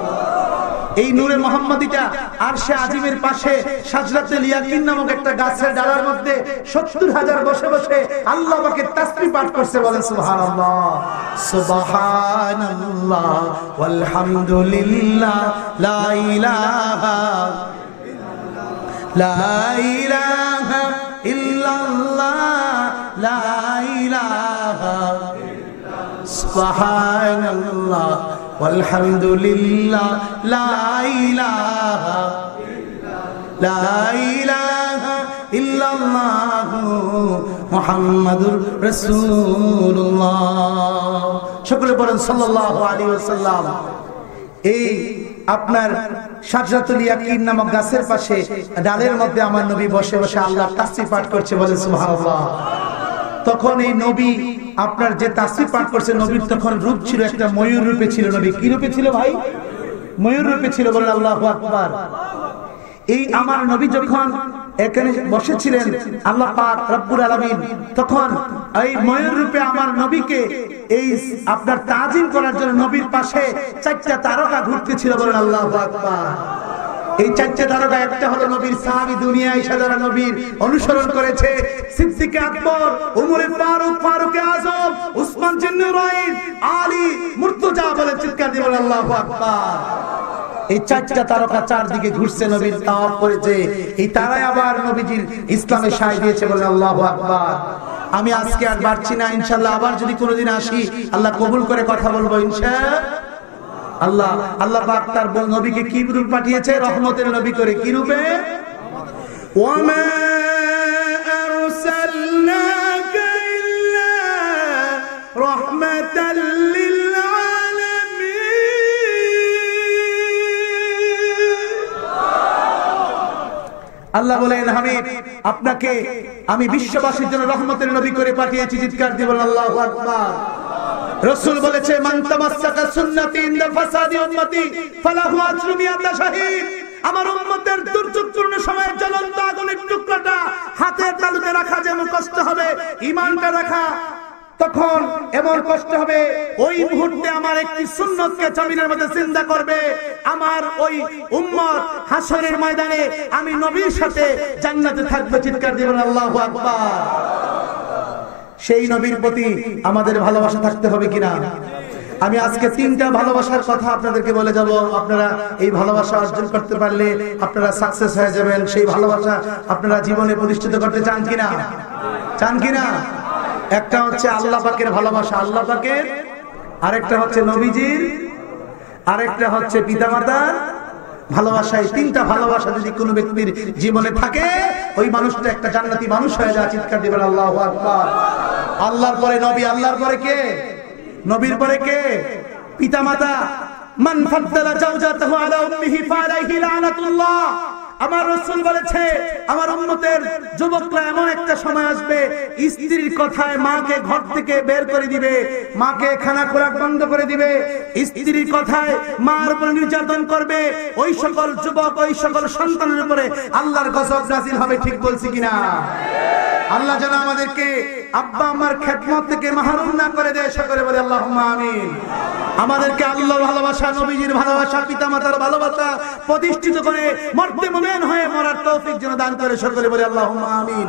এই নূরে মুহাম্মাদিটা আরশে আজিমের পাশে সাজরাতুল ইয়াকিন নামক একটা গাছের ডালার মধ্যে ৭০,০০০ বসে বসে আল্লাহ পাকের তাসবিহ পাঠ করছে। বলেন সুবহানাল্লাহ। সুবহানাল্লাহ ওয়ালহামদুলিল্লাহ লা ইলাহা ইল্লাল্লাহ লা ইলাহা সুবহানাল্লাহ ওয়ালহামদুলিল্লাহ লা ইলাহা ইল্লাল্লাহ মুহাম্মাদুর রাসূলুল্লাহ। সকলে বলেন সাল্লাল্লাহু আলাইহি ওয়াসাল্লাম। এই আপনার সাজরাতুল ইয়াকিন নামক গাছের পাশে ডালের মধ্যে আমার নবী বসে বসে আল্লাহর তাসবিহ পাঠ করছে। বলেন সুবহানাল্লাহ। তখন এই নবী আপনার যে তাসবিহ পাঠ করছে, নবীর তখন রূপ ছিল একটা ময়ূর রূপে ছিল। নবী কি রূপে ছিল ভাই? ময়ূর রূপে ছিল। বলেন আল্লাহু আকবার। এই আমার নবী যখন এখানে বসেছিলেন আল্লাহ পাক রব্বুল আলামিন তখন এই ময়ূর রূপে আমার নবীকে এই আপনার তাজিম করার জন্য নবীর পাশে ৪টা তারকা ঘুরতেছিল। বলেন আল্লাহু আকবার। এই ৪টা তারকা, একটা হলো নবীর সাহাবী, দুনিয়ায় সাধারণ নবীর অনুসরণ করেছে, সিদ্দিক আকবর, উমরে ফারুক, ফারুকে আজম, উসমান জিন্নুরাইন, আলী, মুর্তজা। বলে চিৎকার দিয়ে বলেন আল্লাহু আকবার। এই ৪টা তারকা চারদিকে ঘুরছে, নবীর তাওয়াফ করেছে। এই তারাই আবার নবীজির ইসলামে সায় দিয়েছে। বলেন আল্লাহু আকবার। আমি আজকে আর বাড়ছি না, ইনশাআল্লাহ আবার যদি কোনোদিন আসি আল্লাহ কবুল করে কথা বলবো ইনশাআল্লাহ। আল্লাহ পাক তার নবীকে কি রূপ পাঠিয়েছে? রহমতের নবী করে। কি রূপে? ওয়ামা আরসালনাকা ইল্লা রাহমাতাল লিল আলামিন। আল্লাহ বলেন, হাবিব আপনাকে আমি বিশ্ববাসীর জন্য রহমতের নবী করে পাঠিয়েছি। চিৎকার দিয়ে বলেন আল্লাহু আকবার। রাসূল বলেছে, মান তামাসসাকা সুন্নতি ইনদা ফাসাদি উম্মতি ফালাহু আজরু মিয়াতা শাহীদ। আমার উম্মতের দুর্যোগপূর্ণ সময়ের জ্বলন্ত আগুনের টুকরাটা হাতের তালুতে রাখা যেমন কষ্ট হবে, ঈমানটা রাখা তখন এমন কষ্ট হবে। ওই মুহূর্তে আমার একটি সুন্নতকে জমিনের মধ্যে জিন্দা করবে। আমার ওই উম্মত হাসরের ময়দানে আমি নবীর সাথে জান্নাতে থাকবে। চিৎকার দিয়ে বলেন আল্লাহু আকবার। সেই নবীর প্রতি আমাদের ভালোবাসা থাকতে হবে কিনা? আমি আজকে 3টা ভালোবাসার কথা আপনাদেরকে বলে যাব। আপনারা এই ভালোবাসা অর্জন করতে পারলে আপনারা সাকসেস হয়ে যাবেন। সেই ভালোবাসা আপনারা জীবনে প্রতিষ্ঠিত করতে চান কিনা? চান কিনা? একটা হচ্ছে আল্লাহ পাকের ভালোবাসা, আল্লাহ পাকের। আরেকটা হচ্ছে নবীজির, আরেকটা হচ্ছে পিতামাতার ভালোবাসা। এই 3টা ভালোবাসা যদি কোনো ব্যক্তির জীবনে থাকে, ওই মানুষটা একটা জান্নাতি মানুষ হয়ে যায়। চিৎকার দিবেন আল্লাহু আকবার। আল্লাহর পরে নবী, আল্লাহর পরে কে? নবীর পরে কে? পিতামাতা। মান ফাদ্দালা জাওজাতাহু আলা উম্মিহি ফালাইহি লানাতুল্লাহ। আমার রাসূল বলেছে, আমার উম্মতের যুবকরা এমন একটা সময় আসবে, স্ত্রীর কথায় মাকে ঘর থেকে বের করে দিবে, মাকে খানা খোরাক বন্ধ করে দিবে, স্ত্রীর কথায় মার উপর নির্যাতন করবে। ওই সকল যুবক, ওই সকল সন্তানের উপরে আল্লাহর গজব নাযিল হবে। ঠিক বলছি কিনা? আল্লাহ যেন আমাদেরকে আব্বা আমার খেদমত থেকে মাহরুম না করে দেয়। সকলে বলে আল্লাহুম্মা আমিন। আমাদেরকে আল্লাহর ভালোবাসা, নবীজির ভালোবাসা, পিতামাতার ভালোবাসা প্রতিষ্ঠিত করে মর্তে মুমিন হয়ে মরার তৌফিক যেন দান করে। সকলে বলে আল্লাহুম্মা আমিন।